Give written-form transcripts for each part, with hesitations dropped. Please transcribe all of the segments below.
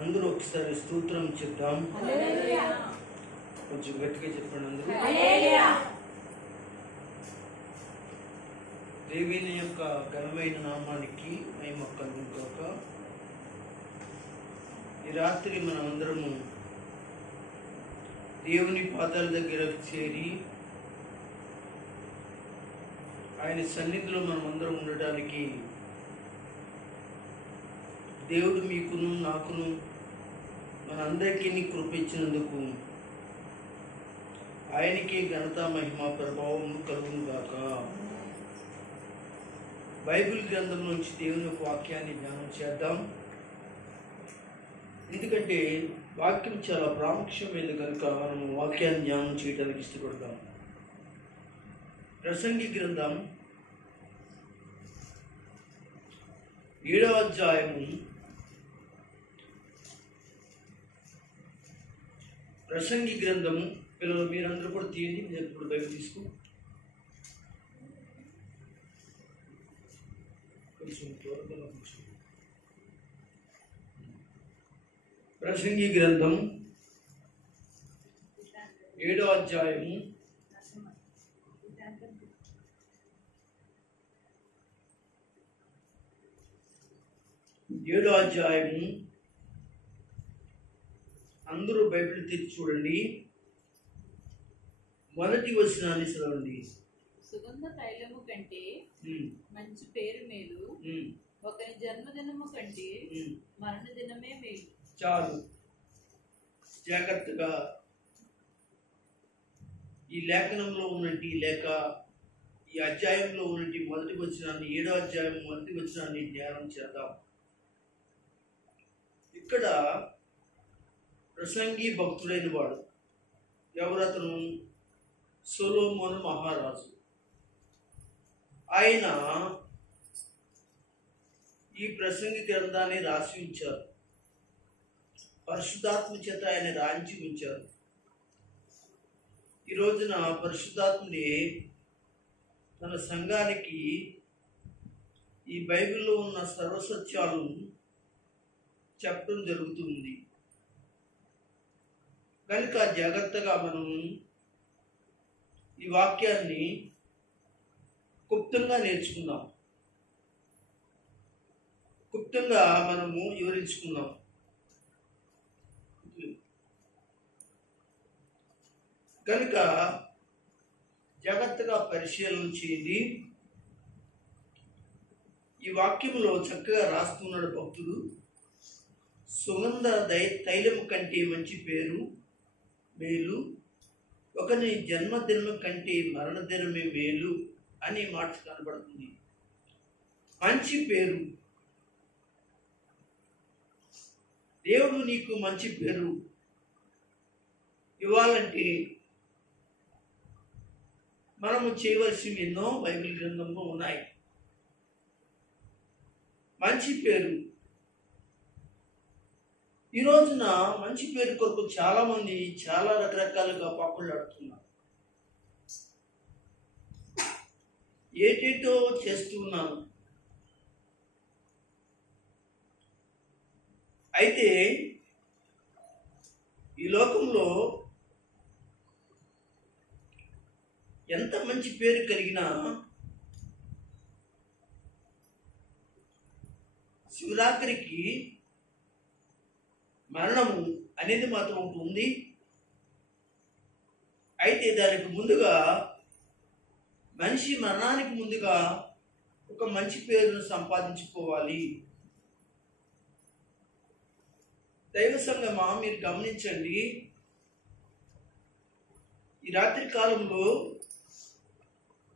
అందరూ ఒకసారి స్తోత్రం చెప్దాం. కొంచెం గట్టిగా చెప్పండి అందరూ. దేవుని యొక్క ఘనమైన నామానికి మహిమ కలుగును గాక. ఈ రాత్రి మనం అందరము దేవుని పాదాల దగ్గర చేరి ఆయన సన్నిధిలో మనం అందరం ఉండటానికి దేవుడు మీకును నాకును మనందరికీ కృప ఇచ్చినందుకు ఆయనకి ఘనత మహిమ ప్రభావం కలుగును గాక. బైబిల్ గ్రంథం నుంచి దేవుని యొక్క వాక్యాన్ని ధ్యానం చేద్దాం. ఎందుకంటే వాక్యం చాలా ప్రాముఖ్యమైనది కనుక మనము వాక్యాన్ని ధ్యానం చేయడానికి ఇష్టపడతాం. ప్రసంగి గ్రంథం 7వ అధ్యాయము ప్రసంగి గ్రంథము. పిల్లలు మీరందరూ కూడా తీయండి. నేను ఇప్పుడు బైబిల్ తీసుకో. కొంచెం త్వరగా కూర్చో. ప్రసంగి గ్రంథం 7వ అధ్యాయము 7వ అధ్యాయము. అందరూ బైబిల్ తెరిచి చూడండి. మొదటి వచనాన్ని చదవండి. సుగంధ తైలము కంటే మంచి పేరు మేలు, ఒకరి జన్మదినము కంటే మరణ దినమే మేలు. చాలు జాగ్రత్తగా ఈ లేఖనంలో ఉన్నట్టు లేక ఈ అధ్యాయంలో ఉన్నట్టు మొదటి వచనాన్ని 7వ అధ్యాయం మొదటి వచనాన్ని ధ్యానం చేద్దాం. ఇక్కడ ప్రసంగి భక్తుడైన వాడు ఎవరతను? సొలొమోను మహారాజు. ఆయన ఈ ప్రసంగి గ్రంథాన్ని రాసి ఉంచారు. పరిశుద్ధాత్మ చేత ఆయన రాయించి ఉంచారు. ఈ రోజున పరిశుద్ధాత్ముడే తన సంఘానికి ఈ బైబిల్లో ఉన్న సర్వసత్యాలను చెప్పడం జరుగుతుంది. కనుక జాగ్రత్తగా మనం ఈ వాక్యాన్ని క్లుప్తంగా నేర్చుకుందాం. క్లుప్తంగా మనము వివరించుకుందాం. కనుక జాగ్రత్తగా పరిశీలన చేయండి. ఈ వాక్యంలో చక్కగా రాస్తున్నాడు భక్తుడు. సుగంధ తైలము కంటే మంచి పేరు మేలు, ఒకరి జన్మదినం కంటే మరణదినమే మేలు అనే మాట కనబడుతుంది. మంచి పేరు. దేవుడు నీకు మంచి పేరు ఇవ్వాలంటే మనము చేయవలసినవి ఎన్నో బైబిల్ గ్రంథంలో ఉన్నాయి. మంచి పేరు. ఈ రోజున మంచి పేరు కొరకు చాలా మంది చాలా రకరకాలుగా పాకులాడుతున్నారు. ఏటేటో చేస్తున్నాను. అయితే ఈ లోకంలో ఎంత మంచి పేరు కలిగినా శివరాత్రికి మరణము అనేది మాత్రం ఒకటి ఉంది. అయితే దానికి ముందుగా మనిషి మరణానికి ముందుగా ఒక మంచి పేరును సంపాదించుకోవాలి. దైవ సంఘమా, మీరు గమనించండి. ఈ రాత్రి కాలంలో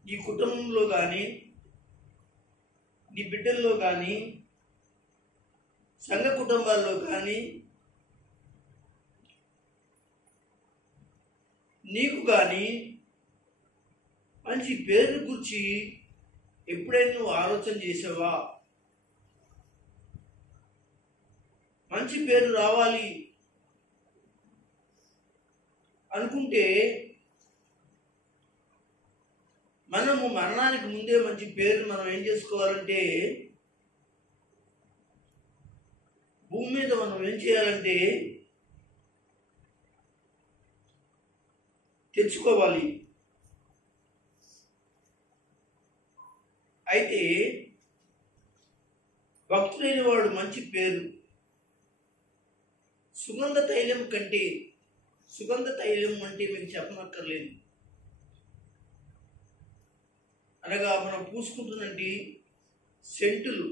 ఈ కుటుంబంలో కానీ నీ బిడ్డల్లో కానీ సంఘ కుటుంబాల్లో కానీ నీకు కానీ మంచి పేరు గురించి ఎప్పుడైనా నువ్వు ఆలోచన చేసావా? మంచి పేరు రావాలి అనుకుంటే మనము మరణానికి ముందే మంచి పేరు మనం ఏం చేసుకోవాలంటే భూమి మీద మనం ఏం చేయాలంటే తెచ్చుకోవాలి. అయితే భక్తుడైన వాడు మంచి పేరు. సుగంధ తైలం కంటే, సుగంధ తైలం అంటే మీకు చెప్పనక్కర్లేదు. అనగా మనం పూసుకుంటున్నటి సెంటులు,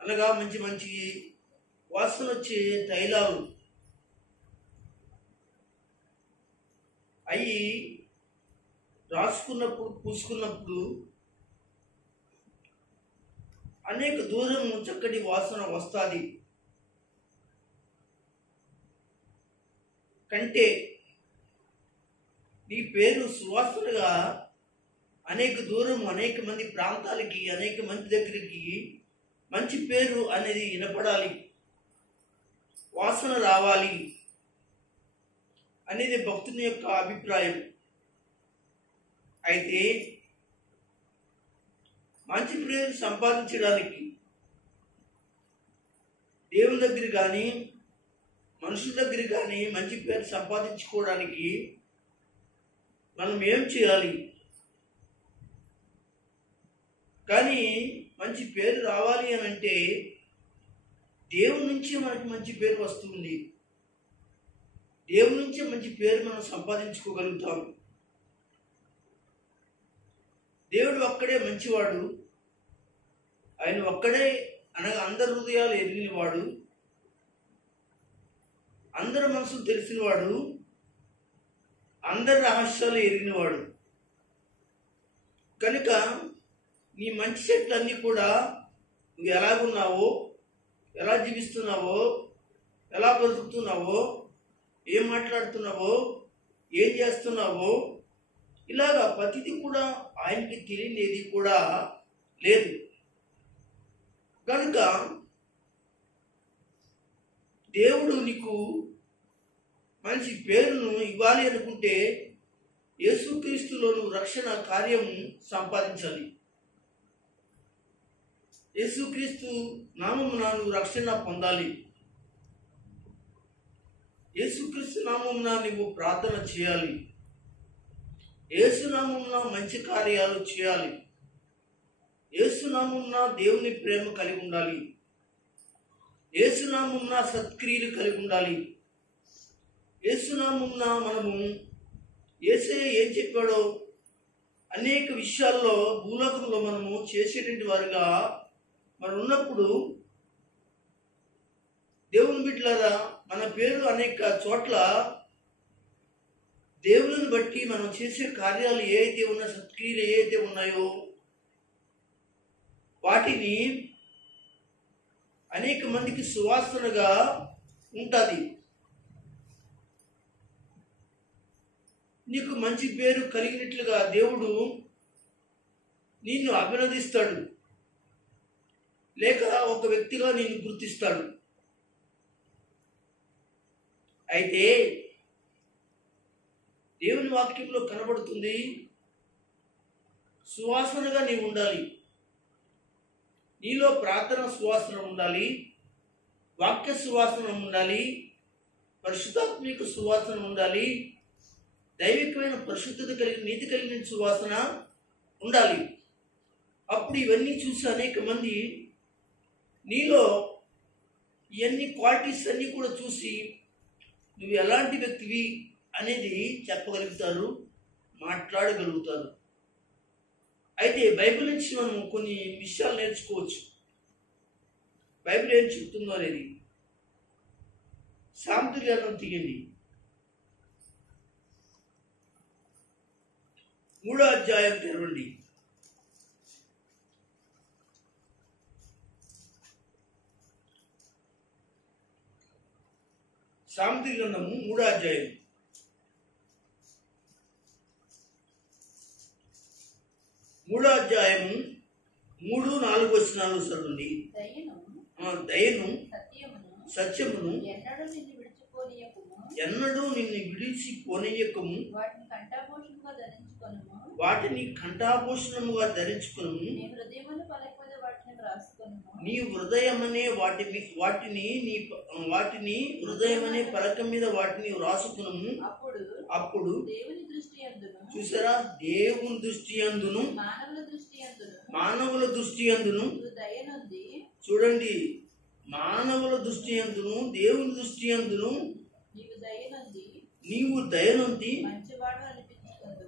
అనగా మంచి మంచి వాసన వచ్చే తైలాలు, అవి రాసుకున్నప్పుడు పూసుకున్నప్పుడు అనేక దూరం చక్కటి వాసన వస్తుంది. కంటే నీ పేరు సువాసనగా అనేక దూరం, అనేక మంది ప్రాంతాలకి, అనేక మంది దగ్గరికి మంచి పేరు అనేది వినపడాలి, వాసన రావాలి అనేది భక్తుని యొక్క అభిప్రాయం. అయితే మంచి పేరు సంపాదించడానికి దేవుని దగ్గర కానీ మనుషుల దగ్గర కానీ మంచి పేరు సంపాదించుకోవడానికి మనం ఏం చేయాలి? కానీ మంచి పేరు రావాలి అని అంటే దేవుని నుంచి మనకి మంచి పేరు వస్తుంది. దేవుని నుంచే మంచి పేరు మనం సంపాదించుకోగలుగుతాం. దేవుడు ఒక్కడే మంచివాడు, ఆయన ఒక్కడే అనగా అందరి హృదయాలు ఎరిగినవాడు, అందరి మనసులు తెలిసినవాడు, అందరి రహస్యాలు ఎరిగినవాడు. కనుక నీ మంచి చెట్లన్నీ కూడా నువ్వు ఎలాగున్నావో, ఎలా జీవిస్తున్నావో, ఎలా బ్రతుకుతున్నావో, ఏం మాట్లాడుతున్నావో, ఏం చేస్తున్నావో, ఇలాగా ప్రతిదీ కూడా ఆయనకి తెలియనిది కూడా లేదు. కనుక దేవుడు నీకు మంచి పేరును ఇవ్వాలి అనుకుంటే యేసుక్రీస్తులో నువ్వు రక్షణ కార్యం సంపాదించాలి. యేసుక్రీస్తు నామమున నువ్వు రక్షణ పొందాలి. యేసుక్రీస్తు నామమున నువ్వు ప్రార్థన చేయాలి. యేసు నామమున మంచి కార్యాలు చేయాలి. యేసు నామమున దేవుని ప్రేమ కలిగి ఉండాలి. యేసు నామమున సత్క్రియలు కలిగి ఉండాలి. యేసు నామమున మనము యేసయ్య ఏం చెప్పాడో అనేక విషయాల్లో భూలోకంలో మనము చేసేటువంటి వారుగా మనం ఉన్నప్పుడు దేవుని బిడ్డలారా, మన పేరు అనేక చోట్ల దేవుని బట్టి మనం చేసే కార్యాలు ఏవైతే ఉన్నా, సత్క్రియలు ఏవైతే ఉన్నాయో వాటిని అనేక మందికి సువాసనగా ఉంటుంది. నీకు మంచి పేరు కలిగినట్లుగా దేవుడు నిన్ను అభినందిస్తాడు, లేక ఒక వ్యక్తిగా నిన్ను గుర్తిస్తాడు. అయితే దేవుని వాక్యంలో కనబడుతుంది, సువాసనగా నీవు ఉండాలి. నీలో ప్రార్థన సువాసన ఉండాలి, వాక్య సువాసన ఉండాలి, పరిశుద్ధాత్మిక సువాసన ఉండాలి, దైవికమైన పరిశుద్ధత కలిగిన నీతి కలిగిన సువాసన ఉండాలి. అప్పుడు ఇవన్నీ చూసి అనేక మంది నీలో ఇవన్నీ క్వాలిటీస్ అన్నీ కూడా చూసి నువ్వు ఎలాంటి వ్యక్తివి అనేది చెప్పగలుగుతారు, మాట్లాడగలుగుతారు. అయితే బైబిల్ నుంచి మనం కొన్ని విషయాలు నేర్చుకోవచ్చు. బైబిల్ ఏం చెప్తుందో అనేది. సామెతల గ్రంథం తీయండి, 3వ అధ్యాయం తెరవండి. సామెతల గ్రంథము 3వ అధ్యాయం 3వ అధ్యాయము 3-4 వచనాలు చదవండి. దయను సత్యమును ఎన్నడూ నిన్ను విడిచిపోనీయకము, వాటిని కంఠాభూషణముగా ధరించుకొనుము, నీ హృదయమనే వాటిని హృదయమనే పలక మీద వాటిని రాసుకును. అప్పుడు చూసారా, దేవుని దృష్టి అందును మానవుల దృష్టి అందును, చూడండి, మానవుల దృష్టి అందును దేవుని దృష్టి అందును నీవు దయనుంది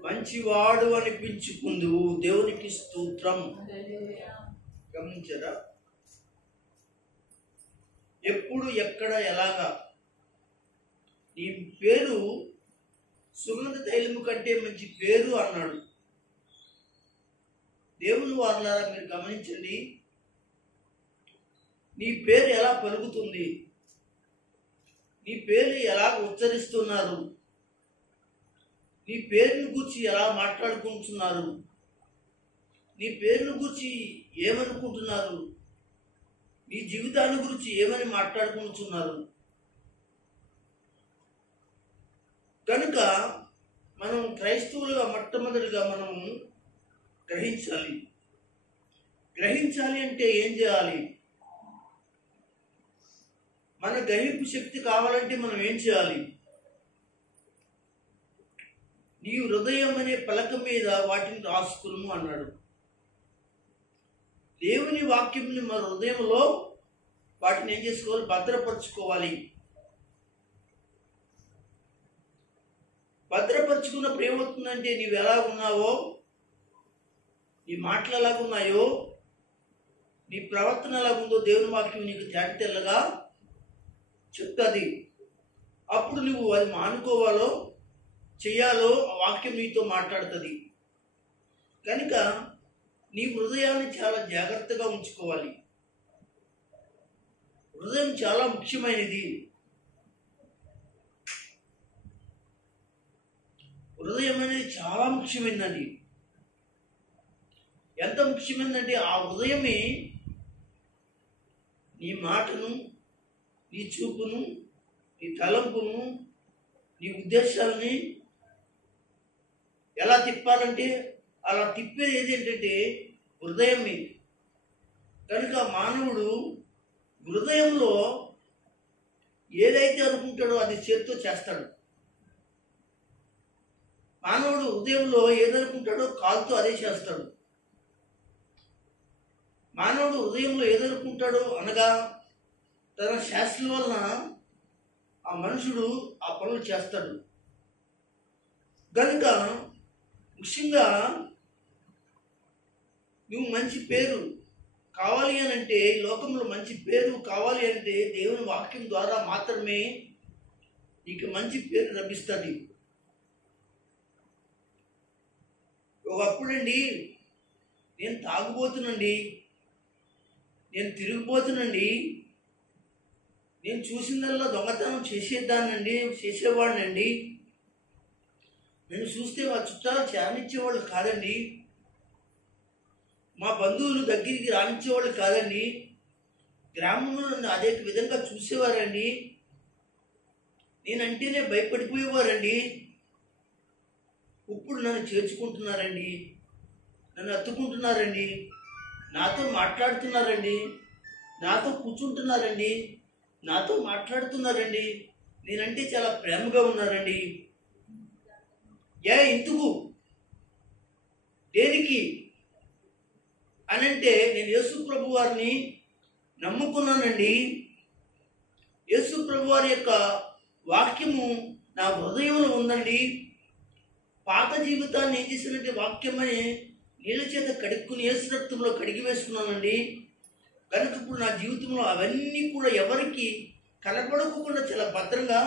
మంచివాడు అనిపించుకుందువు. దేవునికి స్తోత్రం. గమనించారా? ఎప్పుడు, ఎక్కడ, ఎలాగా నీ పేరు సుగంధ తైలము కంటే మంచి పేరు అన్నాడు. దేవుని వారలారా మీరు గమనించండి, నీ పేరు ఎలా పలుకుతుంది, నీ పేరు ఎలా ఉచ్చరిస్తున్నారు, నీ పేరుని గురించి ఎలా మాట్లాడుకుంటున్నారు, నీ పేరుని గురించి ఏమనుకుంటున్నారు, నీ జీవితాన్ని గురించి ఏమని మాట్లాడుకుంటున్నారు. కనుక మనం క్రైస్తవులుగా మొట్టమొదటిగా మనము గ్రహించాలి అంటే ఏం చేయాలి? మన గ్రహింపు శక్తి కావాలంటే మనం ఏం చేయాలి? నీ హృదయం అనే పలక మీద వాటిని రాసుకును అన్నాడు. దేవుని వాక్యంని మన హృదయంలో వాటిని ఏం చేసుకోవాలి? భద్రపరచుకోవాలి. భద్రపరచుకున్నప్పుడు ఏమవుతుందంటే, నీవు ఎలా ఉన్నావో, నీ మాటలు ఎలాగున్నాయో, నీ ప్రవర్తన ఎలాగుందో దేవుని వాక్యం నీకు తేటతెల్లగా చెప్తుంది. అప్పుడు నువ్వు అది మానుకోవాలో చెయ్యాలో ఆ వాక్యం నీతో మాట్లాడుతుంది. కనుక నీ హృదయాన్ని చాలా జాగ్రత్తగా ఉంచుకోవాలి. హృదయం చాలా ముఖ్యమైనది. హృదయం అనేది చాలా ముఖ్యమైనది. ఎంత ముఖ్యమైనదంటే ఆ హృదయమే నీ మాటను, నీ చూపును, నీ తలంపును, నీ ఉద్దేశాలని ఎలా తిప్పాలంటే అలా తిప్పేది ఏది ఏంటంటే హృదయమే. కనుక మానవుడు హృదయంలో ఏదైతే అనుకుంటాడో అది చేతితో చేస్తాడు. మానవుడు హృదయంలో ఏదనుకుంటాడో కాలుతో అదే చేస్తాడు. మానవుడు హృదయంలో ఏదనుకుంటాడో అనగా తన శాస్త్రం వలన ఆ మనుషుడు ఆ పనులు చేస్తాడు. కనుక ముఖ్యంగా నువ్వు మంచి పేరు కావాలి అని అంటే, లోకంలో మంచి పేరు కావాలి అంటే దేవుని వాక్యం ద్వారా మాత్రమే నీకు మంచి పేరు లభిస్తుంది. ఒకప్పుడండి నేను తాగుబోతునండి, నేను తిరిగిపోతునండి, నేను చూసిందల్లా దొంగతనం చేసేవాడినండి, నేను చూస్తే మా చుట్టాలు చేరనిచ్చేవాళ్ళు కాదండి, మా బంధువులు దగ్గరికి రానిచ్చేవాళ్ళు కాదండి, గ్రామంలో నన్ను అదే విధంగా చూసేవారండి, నేనంటేనే భయపడిపోయేవారండి. ఇప్పుడు నన్ను చేర్చుకుంటున్నారండి, నన్ను అత్తుకుంటున్నారండి, నాతో మాట్లాడుతున్నారండి, నాతో కూర్చుంటున్నారండి, నాతో మాట్లాడుతున్నారండి, నేనంటే చాలా ప్రేమగా ఉన్నారండి. ఎందుకు, దేనికి అనంటే నేను యేసు ప్రభు వారిని నమ్ముకున్నానండి. యేసు ప్రభు వారి యొక్క వాక్యము నా హృదయంలో ఉందండి. పాత జీవితాన్ని ఏం చేసినట్టు వాక్యమని నీళ్ళ చేత కడుక్కుని యేసు రక్తంలో కడిగి వేసుకున్నానండి. కనుక ఇప్పుడు నా జీవితంలో అవన్నీ కూడా ఎవరికి కనపడకుండా చాలా భద్రంగా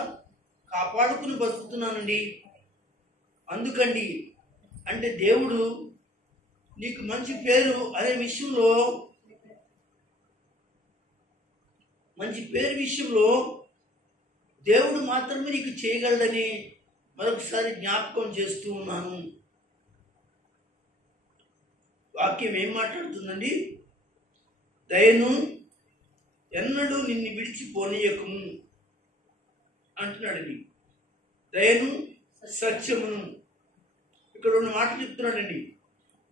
కాపాడుకుని బతుకుతున్నానండి. అందుకండి అంటే దేవుడు నీకు మంచి పేరు అనే విషయంలో, మంచి పేరు విషయంలో దేవుడు మాత్రమే నీకు చేయగలడని మరొకసారి జ్ఞాపకం చేస్తూ ఉన్నాను. వాక్యం ఏం మాట్లాడుతుందండి? దయను ఎన్నడూ నిన్ను విడిచిపోనీయకము అంటున్నాడండి. దయను, సత్యమును. ఇక్కడ రెండు మాటలు చెప్తున్నాడండి.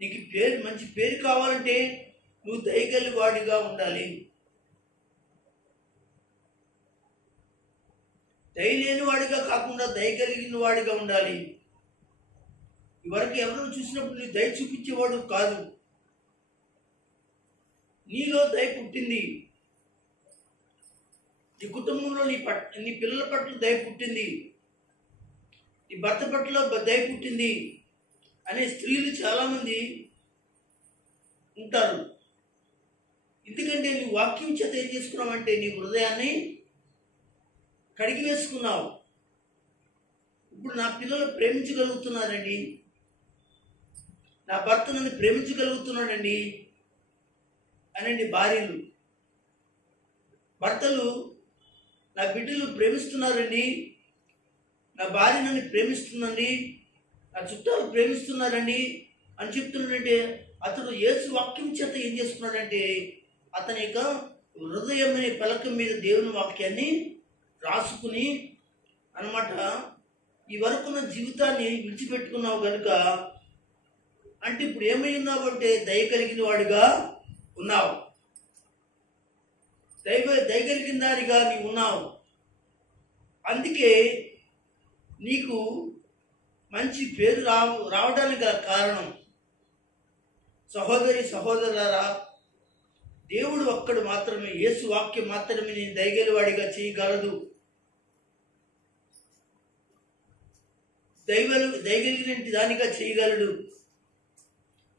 నీకు మంచి పేరు కావాలంటే నువ్వు దయగలి వాడిగా ఉండాలి. దయ లేని వాడిగా కాకుండా దయ కలిగిన వాడిగా ఉండాలి. ఇవరకు ఎవరు చూసినప్పుడు నీ దయ చూపించేవాడు కాదు. నీలో దయ పుట్టింది, నీ కుటుంబంలో నీ పిల్లల పట్ల దయ పుట్టింది, నీ భర్త పట్ల దయ పుట్టింది అనే స్త్రీలు చాలామంది ఉంటారు. ఎందుకంటే నీ వాక్యం చేత ఏం చేసుకున్నావంటే నీ హృదయాన్ని కడిగి వేసుకున్నావు. ఇప్పుడు నా పిల్లలు ప్రేమించగలుగుతున్నారండి, నా భర్త నన్ను ప్రేమించగలుగుతున్నాడండి అనండి భార్యలు. భర్తలు నా బిడ్డలు ప్రేమిస్తున్నారండి, నా భార్య నన్ను ప్రేమిస్తుందండి, నా చుట్టాలు ప్రేమిస్తున్నారండి అని చెప్తున్నాడంటే అతడు యేసు వాక్యం చేత ఏం చేసుకున్నాడంటే అతని యొక్క హృదయం అనే పలకం మీద దేవుని వాక్యాన్ని రాసుకుని అన్నమాట. ఈ వరకు నా జీవితాన్ని విడిచిపెట్టుకున్నావు కనుక అంటే ఇప్పుడు ఏమై ఉన్నావు అంటే దయ కలిగిన వాడిగా ఉన్నావు, దయ కలిగిన దానిగా నీవు ఉన్నావు. అందుకే నీకు మంచి పేరు రావడానికి గల కారణం సహోదరి సహోదరులారా, దేవుడు ఒక్కడు మాత్రమే, యేసు వాక్యం మాత్రమే నేను దయగలివాడిగా చేయగలదు. దయగలిగిన దానిగా చేయగలడు.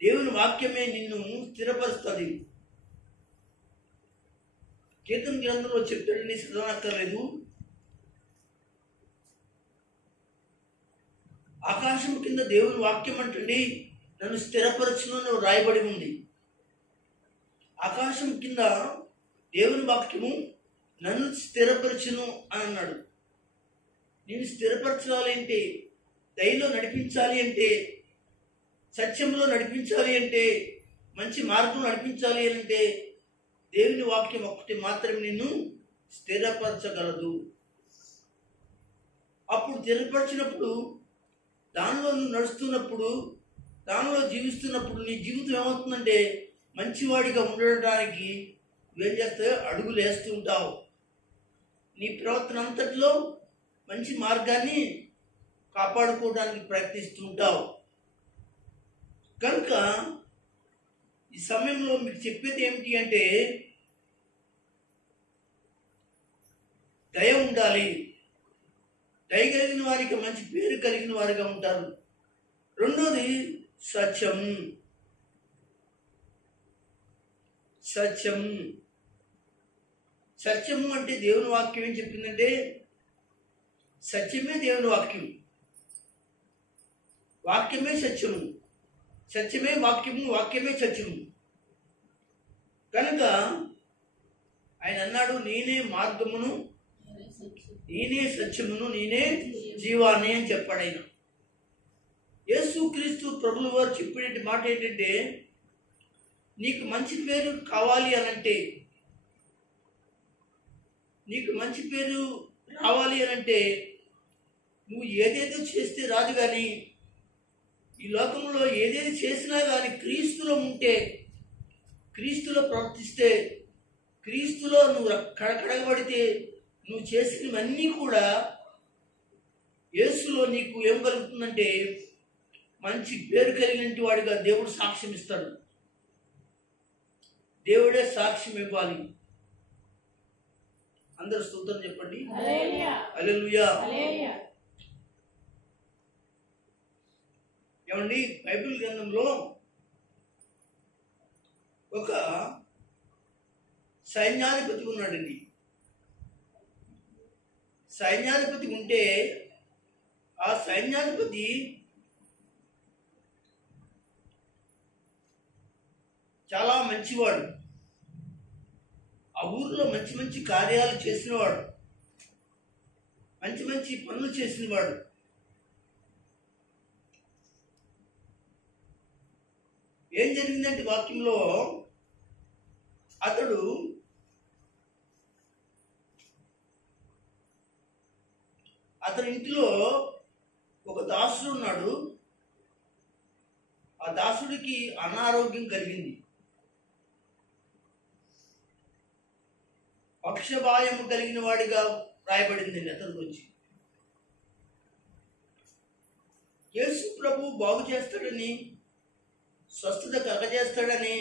దేవుని వాక్యమే నిన్ను స్థిరపరుస్తుంది. కీర్తన గ్రంథంలో చెప్తాడు, నీ చదవనక్కర్లేదు. ఆకాశం కింద దేవుని వాక్యం అంటండి నన్ను స్థిరపరచును రాయబడి ఉంది. ఆకాశం కింద దేవుని వాక్యము నన్ను స్థిరపరచును అని అన్నాడు. నేను స్థిరపరచాలి అంటే, దయలో నడిపించాలి అంటే, సత్యంలో నడిపించాలి అంటే, మంచి మార్గం నడిపించాలి అంటే దేవుని వాక్యం ఒక్కటి మాత్రమే నిన్ను స్థిరపరచగలదు. అప్పుడు స్థిరపరిచినప్పుడు దానిలో నువ్వు నడుస్తున్నప్పుడు, దానిలో జీవిస్తున్నప్పుడు నీ జీవితం ఏమవుతుందంటే మంచివాడిగా ఉండడానికి నువ్వేం చేస్తావు, అడుగులు వేస్తూ ఉంటావు. నీ ప్రవర్తన అంతట్లో మంచి మార్గాన్ని కాపాడుకోవడానికి ప్రయత్నిస్తూ ఉంటావు. కనుక ఈ సమయంలో మీకు చెప్పేది ఏమిటి అంటే దయ ఉండాలి. దయ కలిగిన వారికి మంచి పేరు కలిగిన వారిగా ఉంటారు. రెండోది సత్యం. సత్యం సత్యము అంటే దేవుని వాక్యం ఏం చెప్పిందంటే సత్యమే దేవుని వాక్యం, వాక్యమే సత్యము, సత్యమే వాక్యము, వాక్యమే సత్యము. కనుక ఆయన అన్నాడు, నేనే మార్గమును, నేనే సత్యమును, నేనే జీవాన్ని అని చెప్పాడు ఆయన. యేసుక్రీస్తు ప్రభుల వారు చెప్పిన మాట ఏంటంటే నీకు మంచి పేరు కావాలి అనంటే, నీకు మంచి పేరు రావాలి అనంటే నువ్వు ఏదేదో చేస్తే రాదు. కానీ ఈ లోకంలో ఏదేది చేసినా కానీ క్రీస్తులో ఉంటే, క్రీస్తులో ప్రవర్తిస్తే, క్రీస్తులో నువ్వు కడగబడితే నువ్వు చేసినవన్నీ కూడా యేసులో నీకు ఏం కలుగుతుందంటే మంచి పేరు కలిగిన వాడిగా దేవుడు సాక్ష్యం ఇస్తాడు. దేవుడే సాక్ష్యం ఇవ్వాలి. అందరూ స్తోత్రం చెప్పండి. హల్లెలూయా. ఏమండి, బైబిల్ గ్రంథంలో ఒక సైన్యాధిపతి ఉన్నాడండి. సైన్యాధిపతి ఉంటే ఆ సైన్యాధిపతి చాలా మంచివాడు, ఆ ఊరిలో మంచి మంచి కార్యాలు చేసినవాడు, మంచి మంచి పనులు చేసినవాడు. ఏం జరిగిందంటే వాక్యంలో అతని ఇంటిలో ఒక దాసుడు ఉన్నాడు. ఆ దాసుడికి అనారోగ్యం కలిగింది, పక్షవాయము కలిగిన వాడిగా రాయబడిందండి అతని గురించి. యేసు ప్రభు బాగు చేస్తాడని, స్వస్థత కలగజేస్తాడని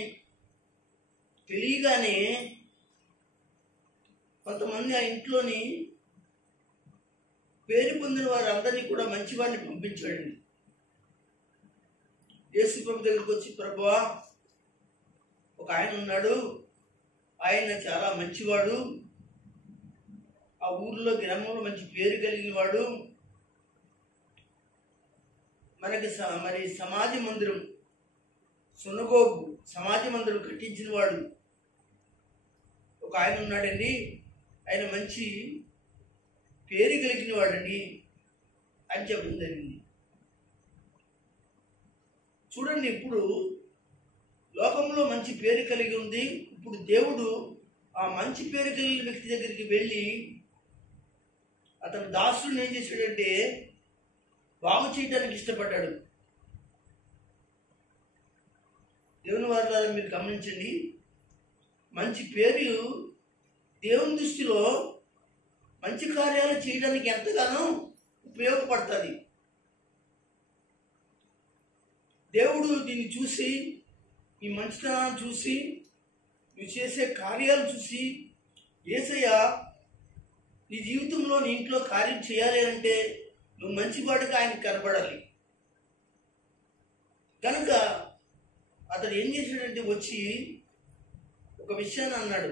తెలియగానే కొంతమంది ఆ ఇంట్లోని పేరు పొందిన వారందరినీ కూడా మంచివాడిని పంపించాడండి. యేసు ప్రభు దగ్గరికి వచ్చి, ప్రభువా, ఒక ఆయన ఉన్నాడు, ఆయన చాలా మంచివాడు, ఆ ఊర్లో గ్రామంలో మంచి పేరు కలిగిన వాడు, మనకి మరి సమాజ మందిరం, సున్నగోగు సమాజ మందిరం కట్టించిన వాడు ఒక ఆయన ఉన్నాడండి, ఆయన మంచి పేరు కలిగిన వాడండి అని చెప్పడం జరిగింది. చూడండి, ఇప్పుడు లోకంలో మంచి పేరు కలిగి ఉంది. ఇప్పుడు దేవుడు ఆ మంచి పేరు కలిగిన వ్యక్తి దగ్గరికి వెళ్ళి అతని దాసుడిని ఏం చేశాడంటే బాగు చేయడానికి ఇష్టపడ్డాడు. దేవుని వారులారా, మీరు గమనించండి, మంచి పేరు దేవుని దృష్టిలో మంచి కార్యాలు చేయడానికి ఎంతగానో ఉపయోగపడుతుంది. దేవుడు దీన్ని చూసి, ఈ మంచితనాన్ని చూసి, నువ్వు చేసే కార్యాలు చూసి, యేసయ్య నీ జీవితంలో నీ ఇంట్లో కార్యం చేయాలి అంటే నువ్వు మంచివాడిగా ఆయనకు కనబడాలి. కనుక అతడు ఏం చేశాడంటే వచ్చి ఒక విషయాన్ని అన్నాడు,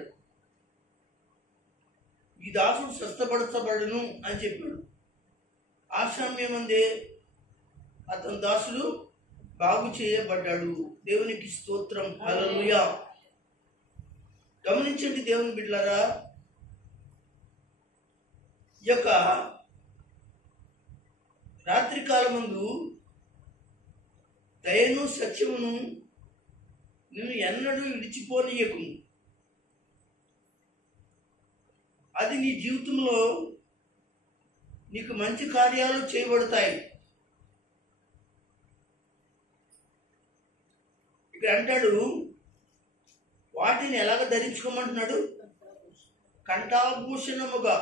ఈ దాసుడు స్వస్థపరచబడును అని చెప్పాడు. ఆ సమయమందే అతని దాసుడు బాగు చేయబడ్డాడు. దేవునికి స్తోత్రం, హల్లెలూయా. గమనించండి దేవుని బిడ్డలారా, ఈ యొక్క రాత్రికాలమందు దయను సత్యమును నిన్ను ఎన్నడూ విడిచిపోనీయకును. అది నీ జీవితంలో నీకు మంచి కార్యాలు చేయబడతాయి. ఇక్కడ అంటాడు, వాటిని ఎలాగ ధరించుకోమంటున్నాడు? కంఠాభూషణముగా.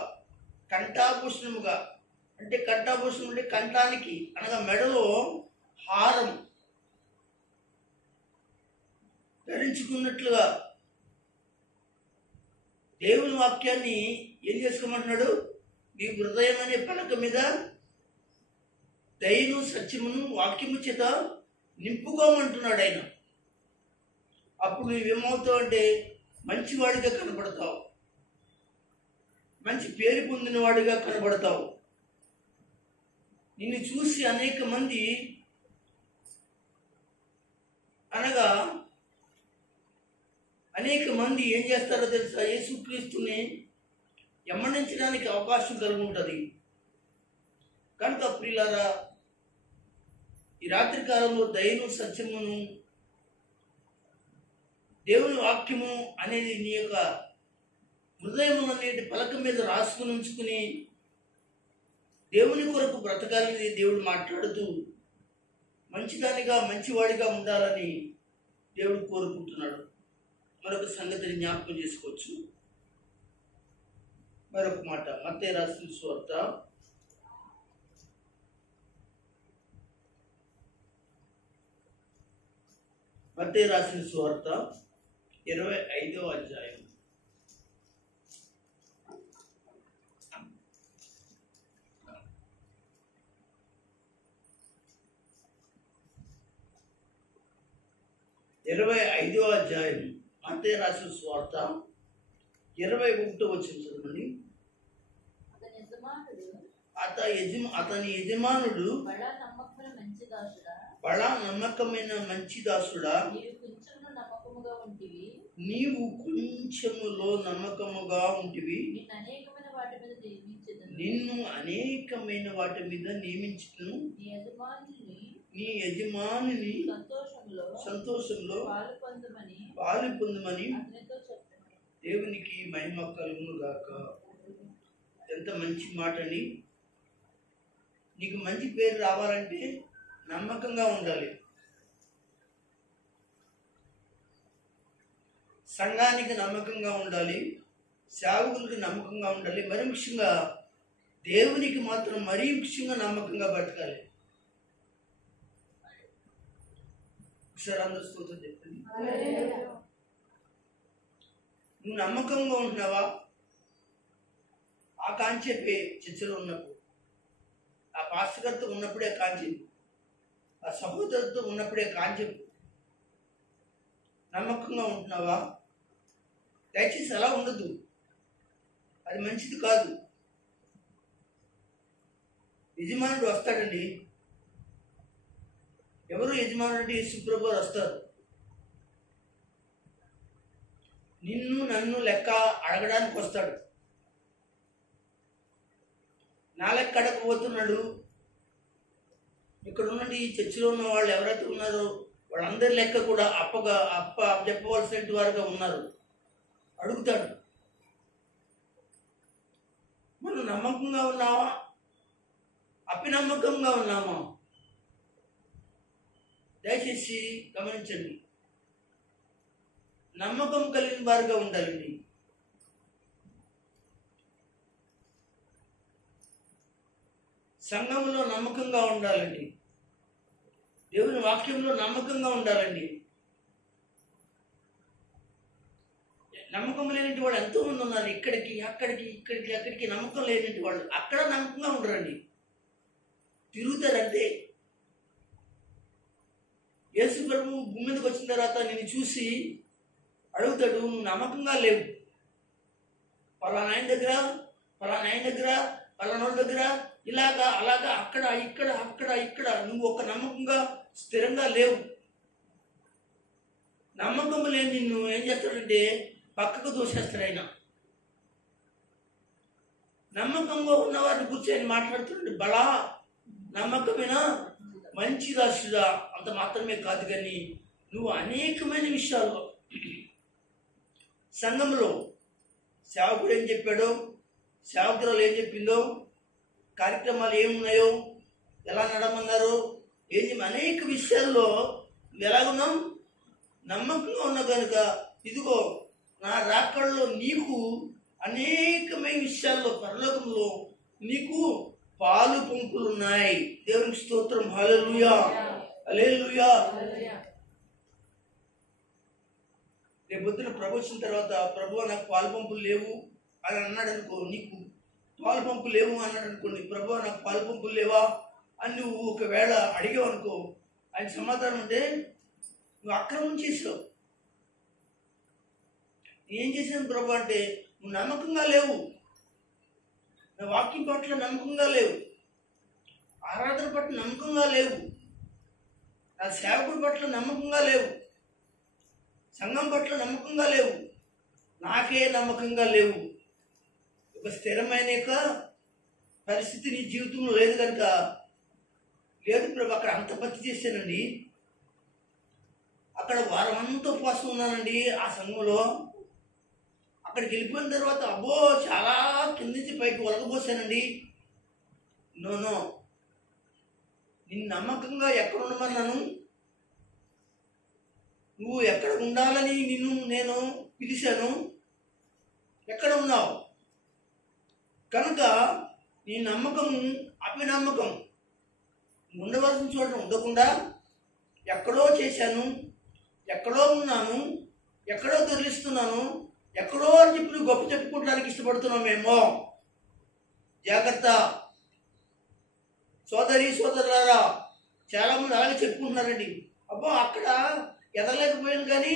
కంఠాభూషణముగా అంటే కంఠాభూషణం అంటే కంఠానికి అనగా మెడలో హారం ధరించుకున్నట్లుగా దేవుని వాక్యాన్ని ఏం చేసుకోమంటున్నాడు? నీ హృదయం అనే పలక మీద దయను సత్యమును వాక్యము చేత నింపుకోమంటున్నాడు ఆయన. అప్పుడు నువ్వేమవుతావు అంటే మంచివాడిగా కనబడతావు, మంచి పేరు పొందిన వాడిగా కనబడతావు. నిన్ను చూసి అనేక మంది ఏం చేస్తారో తెలుసా? యేసుక్రీస్తుని ఎమ్మడించడానికి అవకాశం కలిగి ఉంటుంది. కనుక ప్రియులారా, ఈ రాత్రి కాలంలో దయను సత్యమును దేవుని వాక్యము అనేది నీ యొక్క హృదయం అనేటి పలక మీద రాసుకుని ఉంచుకుని దేవుని కొరకు బ్రతకాలని దేవుడు మాట్లాడుతూ మంచిదానిగా మంచివాడిగా ఉండాలని దేవుడు కోరుకుంటున్నాడు. మరొక సంగతిని జ్ఞాపకం చేసుకోవచ్చు. మరొక మాట, మత్తయి రాసిన సువార్త 25వ అధ్యాయం 25వ అధ్యాయం మత్తయి రాసిన సువార్త 21వ వచనం చదవండి. అతని యజమానుడు బడా నమ్మకమైన మంచి దాసుడా, నీవు కొంచెములో నమ్మకముగా ఉంటివి, నిన్ను అనేకమైన వాటి మీద నియమించును, నీ యజమానిని సంతోషంలో పాలు పొందమని దేవునికి మహిమ కలుగును గాక. ఎంత మంచి మాట అండి. నీకు మంచి పేరు రావాలంటే నమ్మకంగా ఉండాలి. సంఘానికి నమ్మకంగా ఉండాలి, సేవకులకు నమ్మకంగా ఉండాలి, మరి ముఖ్యంగా దేవునికి మాత్రం మరీ ముఖ్యంగా నమ్మకంగా బతకాలి. ఒకసారి అందరూ స్తోత్రం చెప్పండి. నువ్వు నమ్మకంగా ఉంటున్నావా? ఆ కాంచెప్పే చర్చలో ఉన్నప్పుడు, ఆ పాస్టర్ గారితో ఉన్నప్పుడే కాంచెప్పు, ఆ సహోదరుతో ఉన్నప్పుడే కాంచెప్పు. నమ్మకంగా ఉంటున్నావా? దయచేసి అలా ఉండదు, అది మంచిది కాదు. యజమానుడు వస్తాడండి. ఎవరు యజమానుడు అంటే యేసుప్రభు వారు వస్తారు. నిన్ను నన్ను లెక్క అడగడానికి వస్తాడు. నా లెక్క అడగబోతున్నాడు. ఇక్కడ ఉన్నది ఈ చర్చిలో ఉన్న వాళ్ళు ఎవరైతే ఉన్నారో వాళ్ళందరి లెక్క కూడా అప్ప చెప్పవలసిన వారుగా ఉన్నారు. అడుగుతాడు. మనం నమ్మకంగా ఉన్నామా? అపినమ్మకంగా ఉన్నామా? దయచేసి గమనించండి. నమ్మకం కలిగిన వారుగా ఉండాలండి. సంఘంలో నమ్మకంగా ఉండాలండి. దేవుని వాక్యంలో నమ్మకంగా ఉండాలండి. నమ్మకం లేనిటి వాళ్ళు ఎంతో మంది ఉన్నారు. ఇక్కడికి అక్కడికి నమ్మకం లేనిటి వాళ్ళు అక్కడ నమ్మకంగా ఉండరండి. తిరుగుతారంతే. యేసు ప్రభు భూమి మీదకి వచ్చిన తర్వాత నిన్ను చూసి అడుగుతాడు, నువ్వు నమ్మకంగా లేవు. పలానా ఆయన దగ్గర పలానా దగ్గర ఇలాగా అలాగా అక్కడ నువ్వు ఒక నమ్మకంగా స్థిరంగా లేవు. నమ్మకం లేని నిన్ను ఏం చేస్తాడంటే పక్కకు దోసేస్తాడు ఆయన. నమ్మకంగా ఉన్నవారిని గురించి ఆయన మాట్లాడుతున్నాడు. బలా నమ్మకమేనా, మంచి రాశిదా, అంత మాత్రమే కాదు. కానీ నువ్వు అనేకమైన విషయాలు సంఘంలో సేవకుడు ఏం చెప్పాడో, సేవకురాలు ఏం చెప్పిందో, కార్యక్రమాలు ఏమున్నాయో, ఎలా నడమన్నారో, అనేక విషయాల్లో ఎలాగున్నాం? నమ్మకంగా ఉన్నా కనుక ఇదిగో నా రాకడలో నీకు అనేకమైన విషయాల్లో పరలోకంలో నీకు పాలు పంపులు ఉన్నాయి. దేవునికి స్తోత్రం. హల్లెలూయా, హల్లెలూయా. రేపొద్దున ప్రభు వచ్చిన తర్వాత ప్రభు నాకు పాలు పంపులు లేవు అని అన్నాడు అనుకో, నీకు పాలు పంపులు లేవు అన్నాడు అనుకోండి, ప్రభు నాకు పాలు పంపులు లేవా అని నువ్వు ఒకవేళ అడిగావు అనుకో, ఆయన సమాధానం అంటే నువ్వు అక్రమం చేసావు. ఏం చేశాను ప్రభు అంటే నువ్వు నమ్మకంగా లేవు, నా వాక్యం పట్ల నమ్మకంగా లేవు, ఆరాధన పట్ల నమ్మకంగా లేవు, నా సేవకుడి పట్ల నమ్మకంగా లేవు, సంఘం పట్ల నమ్మకంగా లేవు, నాకే నమ్మకంగా లేవు. ఒక స్థిరమైన పరిస్థితి నీ జీవితంలో లేదు కనుక, లేదు ప్రభు అక్కడ అంత పత్తి చేశానండి, అక్కడ వారం అంతా ఉపవాసం ఉన్నానండి ఆ సంఘంలో, అక్కడికి వెళ్ళిపోయిన తర్వాత అబ్బో చాలా కింద నుంచి పైకి ఒలగబోసానండి. నో, నిన్ను నమ్మకంగా ఎక్కడ ఉండమన్నాను? నువ్వు ఎక్కడ ఉండాలని నిన్ను నేను పిలిచాను, ఎక్కడ ఉన్నావు? కనుక నీ నమ్మకం అపినమ్మకం. ఉండవలసిన చోట ఉండకుండా ఎక్కడో చేశాను, ఎక్కడో ఉన్నాను, ఎక్కడో దొరికిస్తున్నాను, ఎక్కడో అని చెప్పి నువ్వు గొప్ప చెప్పుకోవడానికి ఇష్టపడుతున్నామేమో. జాగ్రత్త. సోదరులారా, చాలా మంది అలాగే చెప్పుకుంటున్నారండి. అబ్బో అక్కడ ఎదగలేకపోయాను కానీ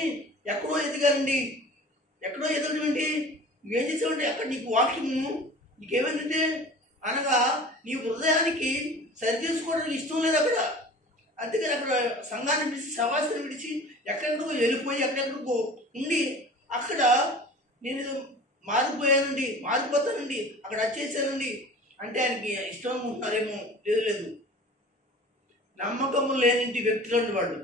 ఎక్కడో ఎదిగానండి. ఎక్కడో ఎదగడం ఏంటి? నువ్వేం చేసావంటే అక్కడ నీకు వాక్యము నీకేమైందంటే అనగా నీ హృదయానికి సరి చేసుకోవడానికి ఇష్టం లేదు అక్కడ. అందుకని అక్కడ సంఘాన్ని విడిచి సవాసాన్ని విడిచి ఎక్కడెక్కడికో వెళ్ళిపోయి ఎక్కడెక్కడికో ఉండి అక్కడ నేను మారిపోయానండి, మారిపోతానండి, అక్కడ వచ్చేసానండి అంటే ఆయనకి ఇష్టం ఉంటున్నారేమో. లేదు, నమ్మకము లేనింటి వ్యక్తులండి వాళ్ళు.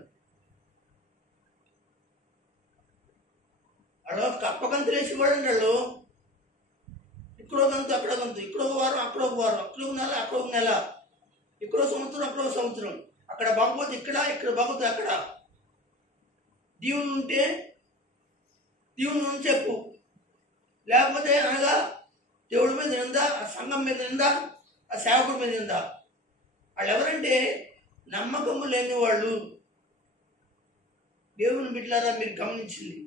అలా కప్పగంతులు వేసేవాడండి వాళ్ళు. ఇక్కడో గంతు అక్కడ గంతు, ఇక్కడో వారం అక్కడో వారం, అక్కడో నెల అక్కడో నెల, ఇక్కడో సంవత్సరం అక్కడో సంవత్సరం, అక్కడ బాగోతే ఇక్కడ బాగోతే అక్కడ. దీవులు ఉంటే దీవుని చెప్పు, లేకపోతే అనగా దేవుడి మీద నిందా, ఆ సంఘం మీద నిందా, ఆ సేవకుడి మీద నిందా. వాళ్ళు ఎవరంటే నమ్మకము లేని వాళ్ళు. దేవుని బిడ్డలారా మీరు గమనించింది,